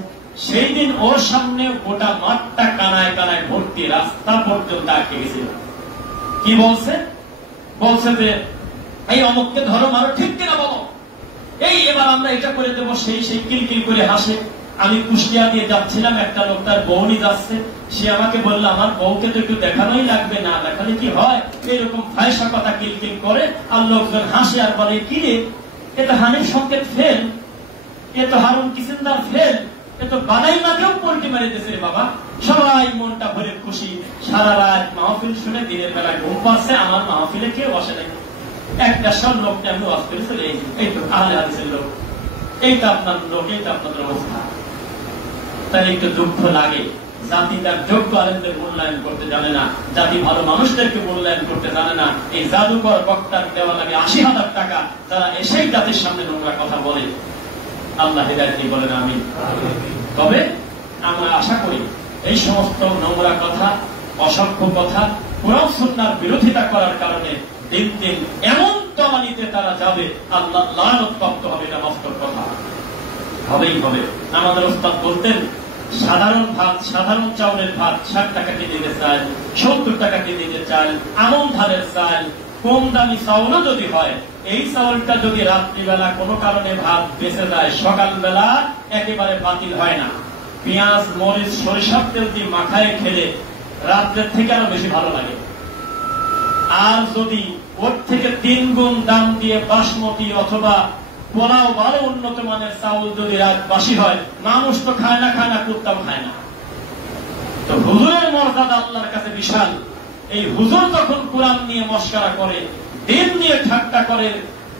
সেই দিন ওর সামনে গোটা মাঠটা কানায় কানায় ভর্তি, রাস্তা পর্যন্ত আটকে গেছিল। কি বলছে? বলছে যে এই অমুককে ধরো, মারো, ঠিক কিনা বলো, এই এবার আমরা এটা করে দেবো, সেই কিলকিল করে হাসে। আমি কুষ্টিয়া দিয়ে যাচ্ছিলাম, একটা লোক তার বউ নিয়ে যাচ্ছে, সে আমাকে বললো আমার বউকে তো একটু দেখানোই লাগবে, না দেখালে কি হয়? এইরকম ফায়সা কথা কিলকিল করে, আর লোকজন হাসে আর বলে কি রে, এটা হানির সংকেত ফেল। এ তো হারুন কিসিনদার ফেল, এ তো বাদাইমাকেও পোল্টি মারিতেছে রে বাবা। সবাই মনটা ভরে খুশি, সারা রাত মাহফিল শুনে দিনের বেলা ঘুম পাচ্ছে, আমার মাহফিলে কেউ বসে নাই। একটা সব লোকটা আমি ওয়াজ করেছিল, এই তো আহলে হাদিসের লোক, এইটা আপনার লোক, এইটা আপনাদের অবস্থা। তার একটু দুঃখ লাগে। জাতি তার যোগ্য আলেমদের মূল্যায়ন করতে জানে না, জাতি ভালো মানুষদেরকে মূল্যায়ন করতে জানে না। এই জাদুকর বক্তার দেওয়া লাগে ৮০,০০০ টাকা, যারা এসেই জাতির সামনে নোংরা কথা বলে। আল্লাহ হিদায়াত বলেন আমিন। তবে আমরা আশা করি এই সমস্ত নোংরা কথা, অসভ্য কথা, কোরআন সুন্নাহর বিরোধিতা করার কারণে দিন দিন এমন তলানিতে তারা যাবে, আল্লাহ লানত প্রাপ্ত হবে। এটা বাস্তব কথা, হবেই হবে। আমাদের ওস্তাদ বলতেন, সাধারণ ভাত, সাধারণ চাউলের ভাত ৬০ টাকা কেজিতে চাল, ৭০ টাকা কেজিতে চাল, আমন ধানের চাল, কম দামি চাউলও যদি হয়, এই চাউলটা যদি রাত্রিবেলা কোনো কারণে ভাত বেঁচে যায়, সকালবেলা একেবারে বাতিল হয় না। পেঁয়াজ, মরিচ, সরিষার তেল দিয়ে মাখায় খেলে রাত্রের থেকে আরো বেশি ভালো লাগে। আর যদি ওর থেকে ৩ গুণ দাম দিয়ে বাসমতি অথবা পোলাও ভালো উন্নত মানের চাউল যদি রাত বাসি হয়, মানুষ তো খায় না, কুত্তাও খায় না। তো হুজুরের মর্যাদা আল্লাহর কাছে বিশাল। এই হুজুর তখন কোরআন নিয়ে মস্করা করে, দিন নিয়ে ঠাট্টা করে,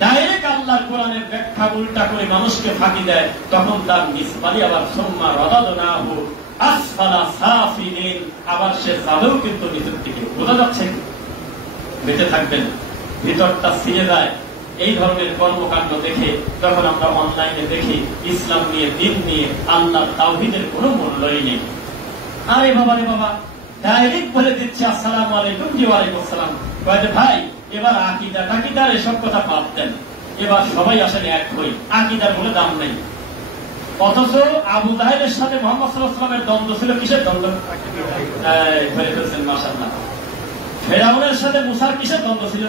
ডাইরেক্ট আল্লাহর কোরআনের ব্যাখ্যা উল্টা করে মানুষকে ফাঁকি দেয়, তখন তার নিসবালি আবার সুম্মা রাদাদনাহু আসফালা সাফিলিন, আবার সে যাবেও কিন্তু নিচের দিকে। বোঝা যাচ্ছে? বেঁচে থাকবেন, ভিতরটা ছিঁড়ে যায়। এই ধরনের কর্মকাণ্ড দেখে যখন আমরা অনলাইনে দেখি ইসলাম নিয়ে, দিন নিয়ে, আল্লাহর তাওহীদের কোনো মূল্যই নেই। আরে বাবা রে বাবা, ডাইরেক্ট বলে দিচ্ছে আসসালামু আলাইকুম, জি ওয়ালাইকুম আসসালাম। ভাই এবার আকিদার এসব কথা বাদ দেন, এবার সবাই আসেন এক হই, আকিদার বলে দাম নেই। অথচ আবু জাহেলের সাথে মুহাম্মদ সাল্লাল্লাহু আলাইহি ওয়াসাল্লামের দ্বন্দ্ব ছিল কিসের দ্বন্দ্ব? ধরে ফেলছেন মাশাআল্লাহ। ফেরাউনের সাথে মুসার কিসের দ্বন্দ্ব ছিল?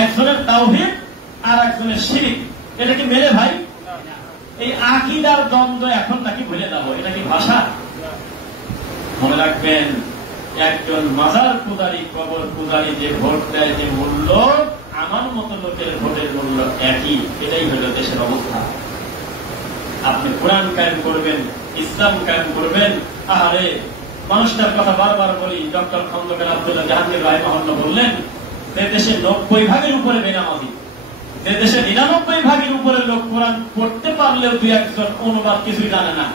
একজনের তাওহীদ আর একজনের শিরক। এটা কি মেলে ভাই? এই আকীদার দ্বন্দ্ব এখন নাকি ভুলে যাবো, এটা কি ভাষা? মনে রাখবেন, একজন মাজার পূজারী, কবর পূজারী যে ভোট দেয়, যে মূল্য, আমার মতো লোকের ভোটের মূল্য একই। এটাই হল দেশের অবস্থা। আপনি কোরআন কায়েম করবেন, ইসলাম কায়েম করবেন। আহারে, মানুষটার কথা বারবার বলি, ডক্টর খন্দকার আব্দুল্লাহ জাহাঙ্গীর রাহিমাহুল্লাহ বললেন, যে দেশে ৯০% উপরে বেনামাজি, যে দেশে ৯৯% উপরে লোক কোরআন পড়তে পারলেও ২-১ অনুবাদ কিছুই জানে না,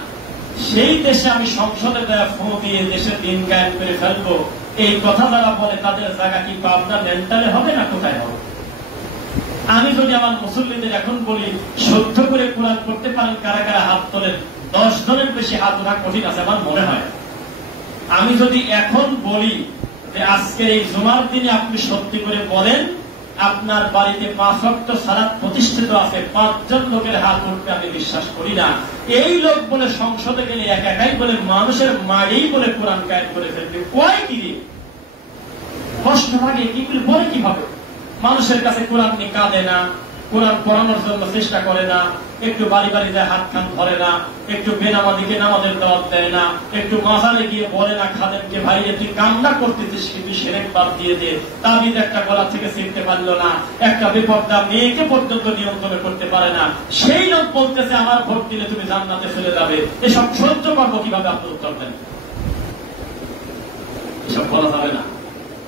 সেই দেশে আমি সংসদে দেয়া ফোন দিয়ে দেশে দিন কায়েম করে ফেলবো, এই কথা যারা বলে তাদের জায়গা কি পাবনা মেন্টালে হবে না কোথায় হবে? আমি যদি আমার মুসল্লিদের এখন বলি, শুদ্ধ করে কোরআন পড়তে পারেন কারা কারা হাত তোলেন, ১০ জনের বেশি হাত ওঠা কঠিন আছে আমার মনে হয়। আমি যদি এখন বলি যে আজকে এই জুমার দিনে আপনি সত্যি করে বলেন আপনার বাড়িতে ৫ ওয়াক্ত সালাত প্রতিষ্ঠিত আছে, ৫ জন লোকের হাত উঠবে, আমি বিশ্বাস করি না। এই লোক বলে সংসদে গেলে একাই বলে মানুষের মায়েই বলে কোরআন কায়েম করে ফেলবে, কয় কি রে? কষ্ট লাগে, কি বলে কিভাবে? মানুষের কাছে কোরআন নিয়ে কাঁদে না, কোরআন পড়ানোর জন্য চেষ্টা করে না, একটু বাড়ি বাড়ি যায় হাত খান ধরে না, একটু বেনামাজিকে নামাজের দাওয়াত দেয় না, একটু মাজারে গিয়ে বলে না খাদেমকে, ভাই তুই কান্না করতেছিস কিন্তু শিরক বাদ দিয়ে দে। তাবিজ একটা গলা থেকে ছিঁড়তে পারলো না, একটা বিপদটা মেয়েকে পর্যন্ত নিয়ন্ত্রণ করতে পারে না, সেই লোক বলতেছে আমার ভোট দিলে তুমি জান্নাতে চলে যাবে। এসব সহ্য করবো কিভাবে? আপনি উত্তর দেন। এসব বলা যাবে না,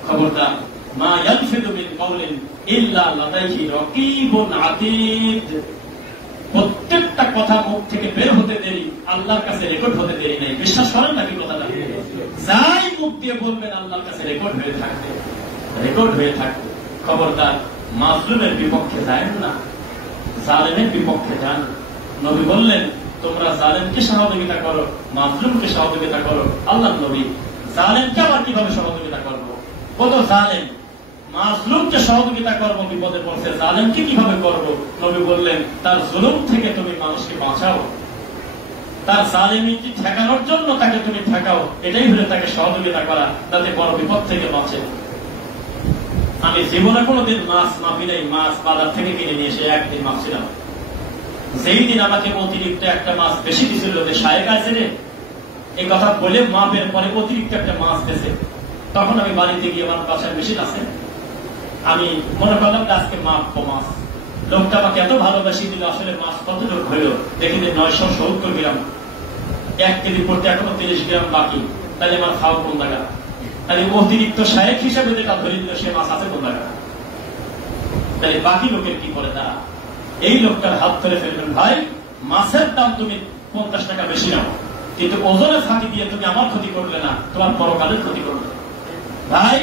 খবরদার। মা ইয়ালফিযু মিন কাওলিন ইল্লা লাদাইহি রাকীবুন আতীদ। প্রত্যেকটা কথা মুখ থেকে বের হতে দেরি, আল্লাহর কাছে রেকর্ড হতে দেরি নেই। বিশ্বাস করেন নাকি কথাটা? যাই মুখ দিয়ে বলবেন আল্লাহর কাছে রেকর্ড হয়ে থাকবে, রেকর্ড হয়ে থাকবে। খবরদার, মাজলুমের বিপক্ষে যায় না, জালেমের বিপক্ষে যান। নবী বললেন, তোমরা জালেমকে সহযোগিতা করো, মাজলুমকে সহযোগিতা করো। আল্লাহর নবী জালেমকে আবার কিভাবে সহযোগিতা করবো? ও তো জালেম, মাজলুমকে সহযোগিতা করবো বিপদে পড়ছে, জালেমকে কিভাবে করবো? নবী বললেন, তার জুলুম থেকে তুমি মানুষকে বাঁচাও, তার জালেমিকে ঠেকানোর জন্য তাকে তুমি ঠেকাও। এটাই হলে তাকে সহযোগিতা করা, যাতে বড় বিপদ থেকে বাঁচে। আমি জীবনে কোনোদিন মাছ মাপি নাই, মাছ বাজার থেকে কিনে নিয়ে এসে একদিন মাপছিলাম। যেই দিন আমাকে অতিরিক্ত একটা মাছ বেশি দিছিল, যে শায়েক আছে রে, এই কথা বলে মাপের পরে অতিরিক্ত একটা মাছ পেয়েছে, তখন আমি বাড়িতে গিয়ে আমার বাসায় মেশিন আছে, আমি মনে করলাম আজকে মাপবো মাছ। লোকটা আমাকে এত ভালোবাসি দিল, আসলে মাছ কতটুকু হইল দেখি যে 970 গ্রাম, 1 কেজি পড়তে এখনো 30 গ্রাম বাকি, তাহলে আমার খাওয়া কোন জায়গা? তাহলে অতিরিক্ত শায়েক হিসাবে যেটা ধরে দিল সে মাছ আছে কোন জায়গা? তাহলে বাকি লোকের কি করে তারা? এই লোকটার হাত ধরে ফেলবেন, ভাই মাছের দাম তুমি 50 টাকা বেশি নাও, কিন্তু ওজনের ফাঁকি দিয়ে তুমি আমার ক্ষতি করলে না, তোমার পরকালের ক্ষতি করলে। ভাই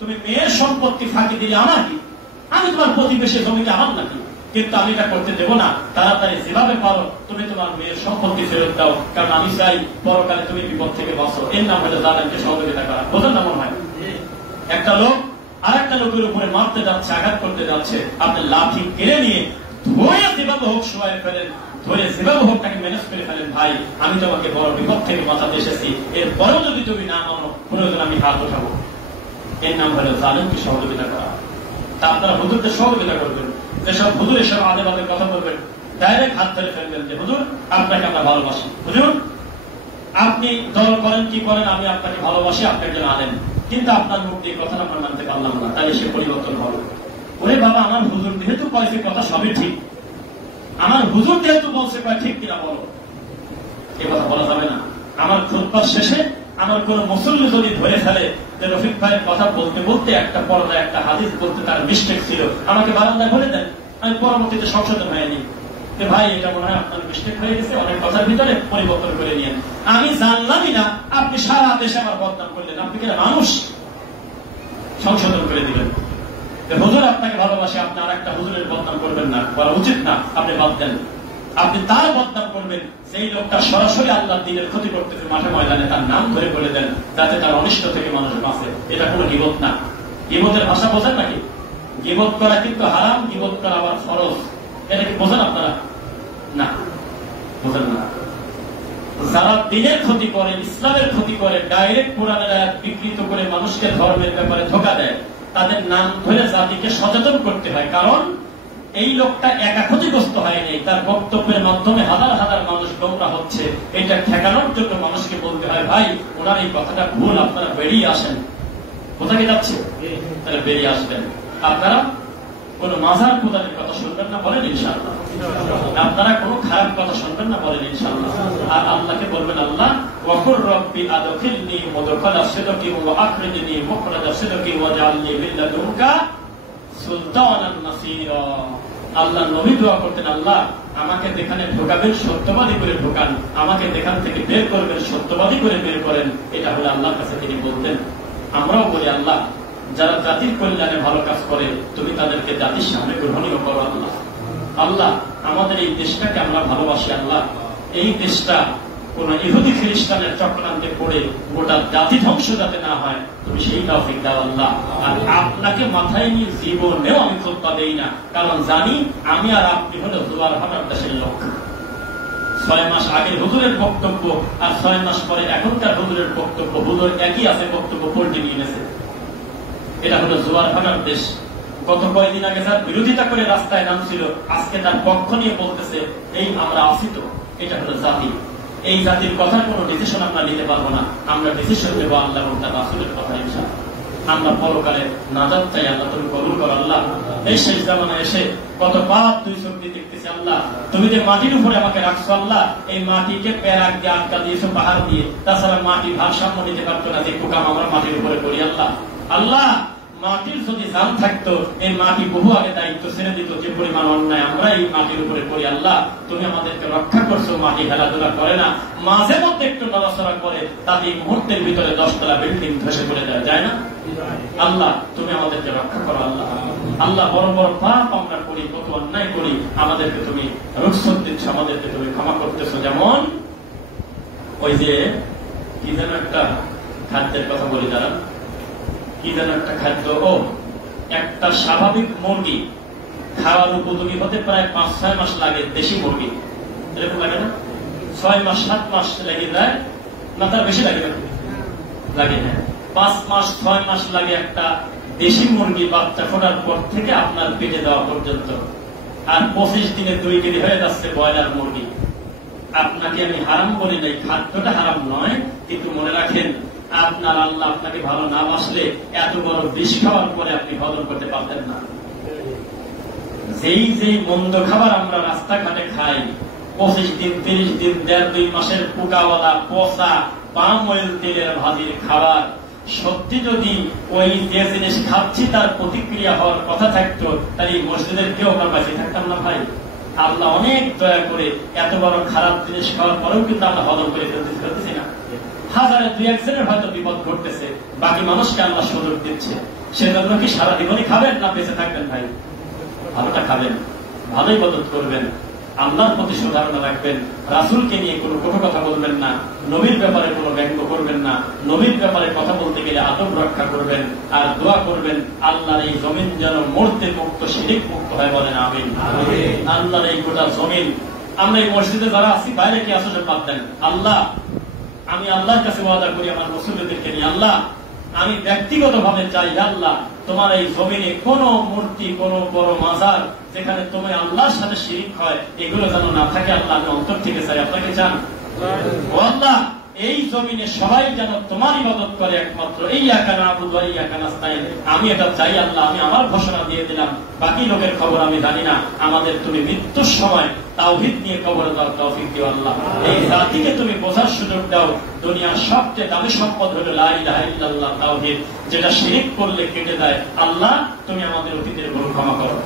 তুমি মেয়ের সম্পত্তি ফাঁকি দিলে আমার কি? আমি তোমার প্রতিবেশী জমিকে আমার নাকি? কিন্তু আমি এটা করতে দেবো না। তাড়াতাড়ি যেভাবে পারো তুমি তোমার মেয়ের সম্পত্তি ফেরত দাও, কারণ আমি চাই পরকালে তুমি বিপদ থেকে বাঁচো। এর নাম হলো জালেমকে সহযোগিতা করা। বোঝেন না মনে হয়? একটা লোক আর একটা লোকের উপরে মারতে যাচ্ছে, আঘাত করতে যাচ্ছে, আপনি লাঠি কেড়ে নিয়ে ধরে যেভাবে হোক শোয়াই ফেলেন, ধরে যেভাবে হোক তাকে ম্যানেজ করে ফেলেন। ভাই আমি তোমাকে বড় বিপদ থেকে বাঁচাতে এসেছি, এরপরেও যদি তুমি না মানো প্রয়োজন আমি হাত উঠাবো। এর নাম হলো জালেমকে সহযোগিতা করা। তা আপনারা হুজুরকে সহযোগিতা করবেন, যেসব হুজুর এসব আদে বাদে কথা বলবেন ডাইরেক্ট হাত ধরে ফেলবেন যে হুজুর আপনাকে আমরা ভালোবাসি, হুজুর আপনি দল করেন কি করেন আমি আপনাকে ভালোবাসি, আপনাকে না দেন, কিন্তু আপনার মুখ দিয়ে কথা আমরা মানতে পারলাম না, তাহলে সে পরিবর্তন হবে। ওরে বাবা আমার হুজুর যেহেতু কয়েছে কথা সবই ঠিক, আমার হুজুর যেহেতু বলছে কয় ঠিক কিনা বলো, এ কথা বলা যাবে না। আমার খুতবা শেষে আমার কোন মুসল্লি যদি ধরে ফেলে যে রফিক ভাইয়ের কথা বলতে বলতে একটা পর্দায় একটা হাদিস বলতে তার মিস্টেক ছিল, আমাকে বারান্দায় বলে দেন, আমি পরবর্তীতে সংশোধন হয়নি যে ভাই এটা মনে হয় আপনার মিস্টেক হয়ে গেছে, অনেক কথার ভিতরে পরিবর্তন করে নিয়েন। আমি জানলামই না, আপনি সারা দেশে আমার বদনাম করলেন, আপনি কিনা মানুষ, সংশোধন করে দিলেন। হুজুর আপনাকে ভালোবাসে, আপনি আর একটা হুজুরের বদনাম করবেন না, বলা উচিত না, আপনি বাদ দেন। আপনি তার বদনাম করবেন সেই লোকটা সরাসরি আল্লাহর দ্বীনের ক্ষতি করতেছে মাঠে ময়দানে, তার নাম ধরে বলে দেন যাতে তার অনিষ্ট থেকে মানুষ বাঁচে। এটা কোনো গীবত না। গীবতের ভাষা বোঝেন নাকি? গীবত করা কিন্তু হারাম, গীবত করা আবার ফরজ। এটা কি বোঝেন আপনারা? না, বোঝেন না। যারা দ্বীনের ক্ষতি করে, ইসলামের ক্ষতি করে, ডাইরেক্ট কোরআনের আয়াত বিকৃত করে মানুষকে ধর্মের ব্যাপারে ধোঁকা দেয়, তাদের নাম ধরে জাতিকে সচেতন করতে হয়। কারণ এই লোকটা একা ক্ষতিগ্রস্ত হয়নি, তার বক্তব্যের মাধ্যমে হাজার হাজার মানুষ গোমরা হচ্ছে। এটা ঠেকানোর জন্য মানুষকে বলতে হয় ভাই ওনার এই কথাটা ভুল, আপনারা বেরিয়ে আসেন। কোথায় যাচ্ছে? তাহলে বেরিয়ে আসবেন। আপনারা কোন মাজার খোদানের কথা শুনবেন না, বলেন ইনশাআল্লাহ। আপনারা কোন খারাপ কথা শুনবেন না, বলেন ইনশাআল্লাহ। আর আল্লাহকে বলবেন আল্লাহ ওয়াকুর রব্বি আদখিলনি মুদখালা সিদকি ওয়া আখরিজনি মুখরাজা সিদকি ওয়াজআলনি মিন লাদুনকা সুলতানান নাসীরা। আল্লাহ নবী দোয়া করতেন, আল্লাহ আমাকে যেখানে ঢোকাবেন সত্যবাদী করে ঢোকান, আমাকে যেখান থেকে বের করবেন সত্যবাদী করে বের করেন। এটা হলো আল্লাহর কাছে তিনি বলতেন। আমরাও বলি আল্লাহ যারা জাতির কল্যাণে ভালো কাজ করে তুমি তাদেরকে জাতির সামনে গ্রহণীয় করো আল্লাহ। আল্লাহ আমাদের এই দেশটাকে আমরা ভালোবাসি আল্লাহ, এই দেশটা কোন ইহুদি খ্রিস্টানের চক্রান্তে পড়ে গোটা জাতি ধ্বংস যাতে না হয় তুমি সেই তৌফিক দাও আল্লাহ। আর আপনাকে মাথায় নিয়ে জীবনেও আমি খুতবা দেই না, কারণ জানি আমি আর আপনি হলো জোয়ার ভাটার দেশের লোক। 6 মাস আগের হুজুরের বক্তব্য আর 6 মাস পরে এখনকার হুজুরের বক্তব্য, হুজুর একই আছে, বক্তব্য পল্টে নিয়ে গেছে। এটা হলো জোয়ার ভাটার দেশ। গত কয়েকদিন আগে যার বিরোধিতা করে রাস্তায় নামছিল, আজকে তার পক্ষ নিয়ে বলতেছে এই আমরা আছি তো। এটা হলো জাতি। এই জাতির কথা কোনো ডিসিশন আমরা নিতে পারবো না, আমরা ডিসিশন নেবো আল্লাহ এবং তার রাসূলের কথা ইনশাআল্লাহ। আমরা পরকালে নাজাত চাই আল্লাহ, তুমি কবুল করো আল্লাহ। এই শেষ জামানায় এসে কত পাপ তুই চোখ দিয়ে দেখতেছি আল্লাহ, তুমি যে মাটির উপরে আমাকে রাখছো আল্লাহ, এই মাটিকে প্যারাক দিয়ে আটকা দিয়েছো পাহাড় দিয়ে, তাছাড়া মাটি ভারসাম্য নিতে পারতো না, যে পোকাম আমরা মাটির উপরে করি আল্লাহ। আল্লাহ মাটির যদি জান থাকতো এই মাটি বহু আগে দায়িত্ব ছেড়ে দিত, যে পরিমাণ অন্যায় আমরা এই মাটির উপরে করি আল্লাহ তুমি আমাদেরকে রক্ষা করছো। মাটি খেলাধুলা করে না, মাঝে মধ্যে একটু নড়াচড়া করে, তাতে মুহূর্তের ভিতরে 10 তলা বিল্ডিং ধসে পড়ে যায় না আল্লাহ, তুমি আমাদেরকে রক্ষা করো আল্লাহ। আল্লাহ বড় বড় পাপ আমরা করি, কত অন্যায় করি, আমাদেরকে তুমি রুখসত দিচ্ছ, আমাদেরকে তুমি ক্ষমা করতেছো। যেমন ওই যে কি যেন একটা খাদ্যের কথা বলি, যারা কি যেন একটা খাদ্য, ও একটা স্বাভাবিক মুরগি খাওয়ার উপযোগী হতে প্রায় 5-6 মাস লাগে, দেশি মুরগি এরকম লাগে না? 6 মাস 7 মাস লেগে যায় না, তার বেশি লাগে না? লাগে না। 5 মাস 6 মাস লাগে একটা দেশি মুরগি বাচ্চা ফোটার পর থেকে আপনার পেটে দেওয়া পর্যন্ত। আর 25 দিনে 2 কেজি হয়ে যাচ্ছে ব্রয়লার মুরগি। আপনাকে আমি হারাম বলি নাই, খাদ্যটা হারাম নয়, কিন্তু মনে রাখেন আপনার আল্লাহ আপনাকে ভালো না বাসলে এত বড় বিষ খাওয়ার পরে আপনি হজম করতে পারতেন না। যেই মন্দ খাবার আমরা রাস্তাঘাটে খাই, 25 দিন 30 দিন 1.5-2 মাসের পোকাওয়ালা পচা পাম অয়েল তেলের ভাজির খাবার, সত্যি যদি ওই যে জিনিস খাচ্ছি তার প্রতিক্রিয়া হওয়ার কথা থাকতো, তাহলে এই মসজিদের কেউ আমরা বাঁচিয়ে থাকতাম না ভাই। আল্লাহ অনেক দয়া করে এত বড় খারাপ জিনিস খাওয়ার পরেও কিন্তু আমরা হজম করে ফেলতেছি না। হাজারে 2-1 জনের হয়তো বিপদ ঘটতেছে, বাকি মানুষকে আল্লাহ সুযোগ দিচ্ছে। সেজন্য কি সারা জীবনই খাবেন না বেঁচে থাকবেন ভাই? ভালোটা খাবেন, ভালোই ইবাদত করবেন, আল্লাহর প্রতি সুধারণা রাখবেন, রাসূলকে নিয়ে কোনো কটু কথা বলবেন না, নবীর ব্যাপারে কোনো ব্যঙ্গ করবেন না, নবীর ব্যাপারে কথা বলতে গেলে আদব রক্ষা করবেন, আর দোয়া করবেন আল্লাহর এই জমিন যেন মূর্তি মুক্ত শিরক মুক্ত হয়, বলেন আমিন। আল্লাহর এই গোটা জমিন, আমরা এই মসজিদে যারা আছি, বাইরে কি আসলে বাদ দেন, আল্লাহ আমি আল্লাহর কাছে ওয়াদা করি আমার রাসূলদেরকে নিয়ে, আল্লাহ আমি ব্যক্তিগতভাবে চাই আল্লাহ তোমার এই জমিনে কোন মূর্তি, কোন বড় মাজার যেখানে তুমি আল্লাহর সাথে শিরিক হয়, এগুলো যেন না থাকে। আল্লাহ আমি অন্তর থেকে চাই, আপনাকে চান ও আল্লাহ এই জমিনে সবাই যেন তোমার ইবাদত করে একমাত্র, ইয়্যাকা না'বুদু ওয়া ইয়্যাকা নাস্তাঈন। আমি এটা চাই আল্লাহ, আমি আমার ঘোষণা দিয়ে দিলাম, বাকি লোকের খবর আমি জানি না। আমাদের তুমি মৃত্যুর সময় তাওহীদ নিয়ে কবরে দাও, তৌফিক দিও আল্লাহ। এই জাতিকে তুমি বোঝার সুযোগ দাও, দুনিয়ার সবচেয়ে দামি সম্পদ হলো লা ইলাহা ইল্লাল্লাহ, তাওহীদ, যেটা শিরিক করলে কেটে যায়। আল্লাহ তুমি আমাদের অতীতের ভুল ক্ষমা করো।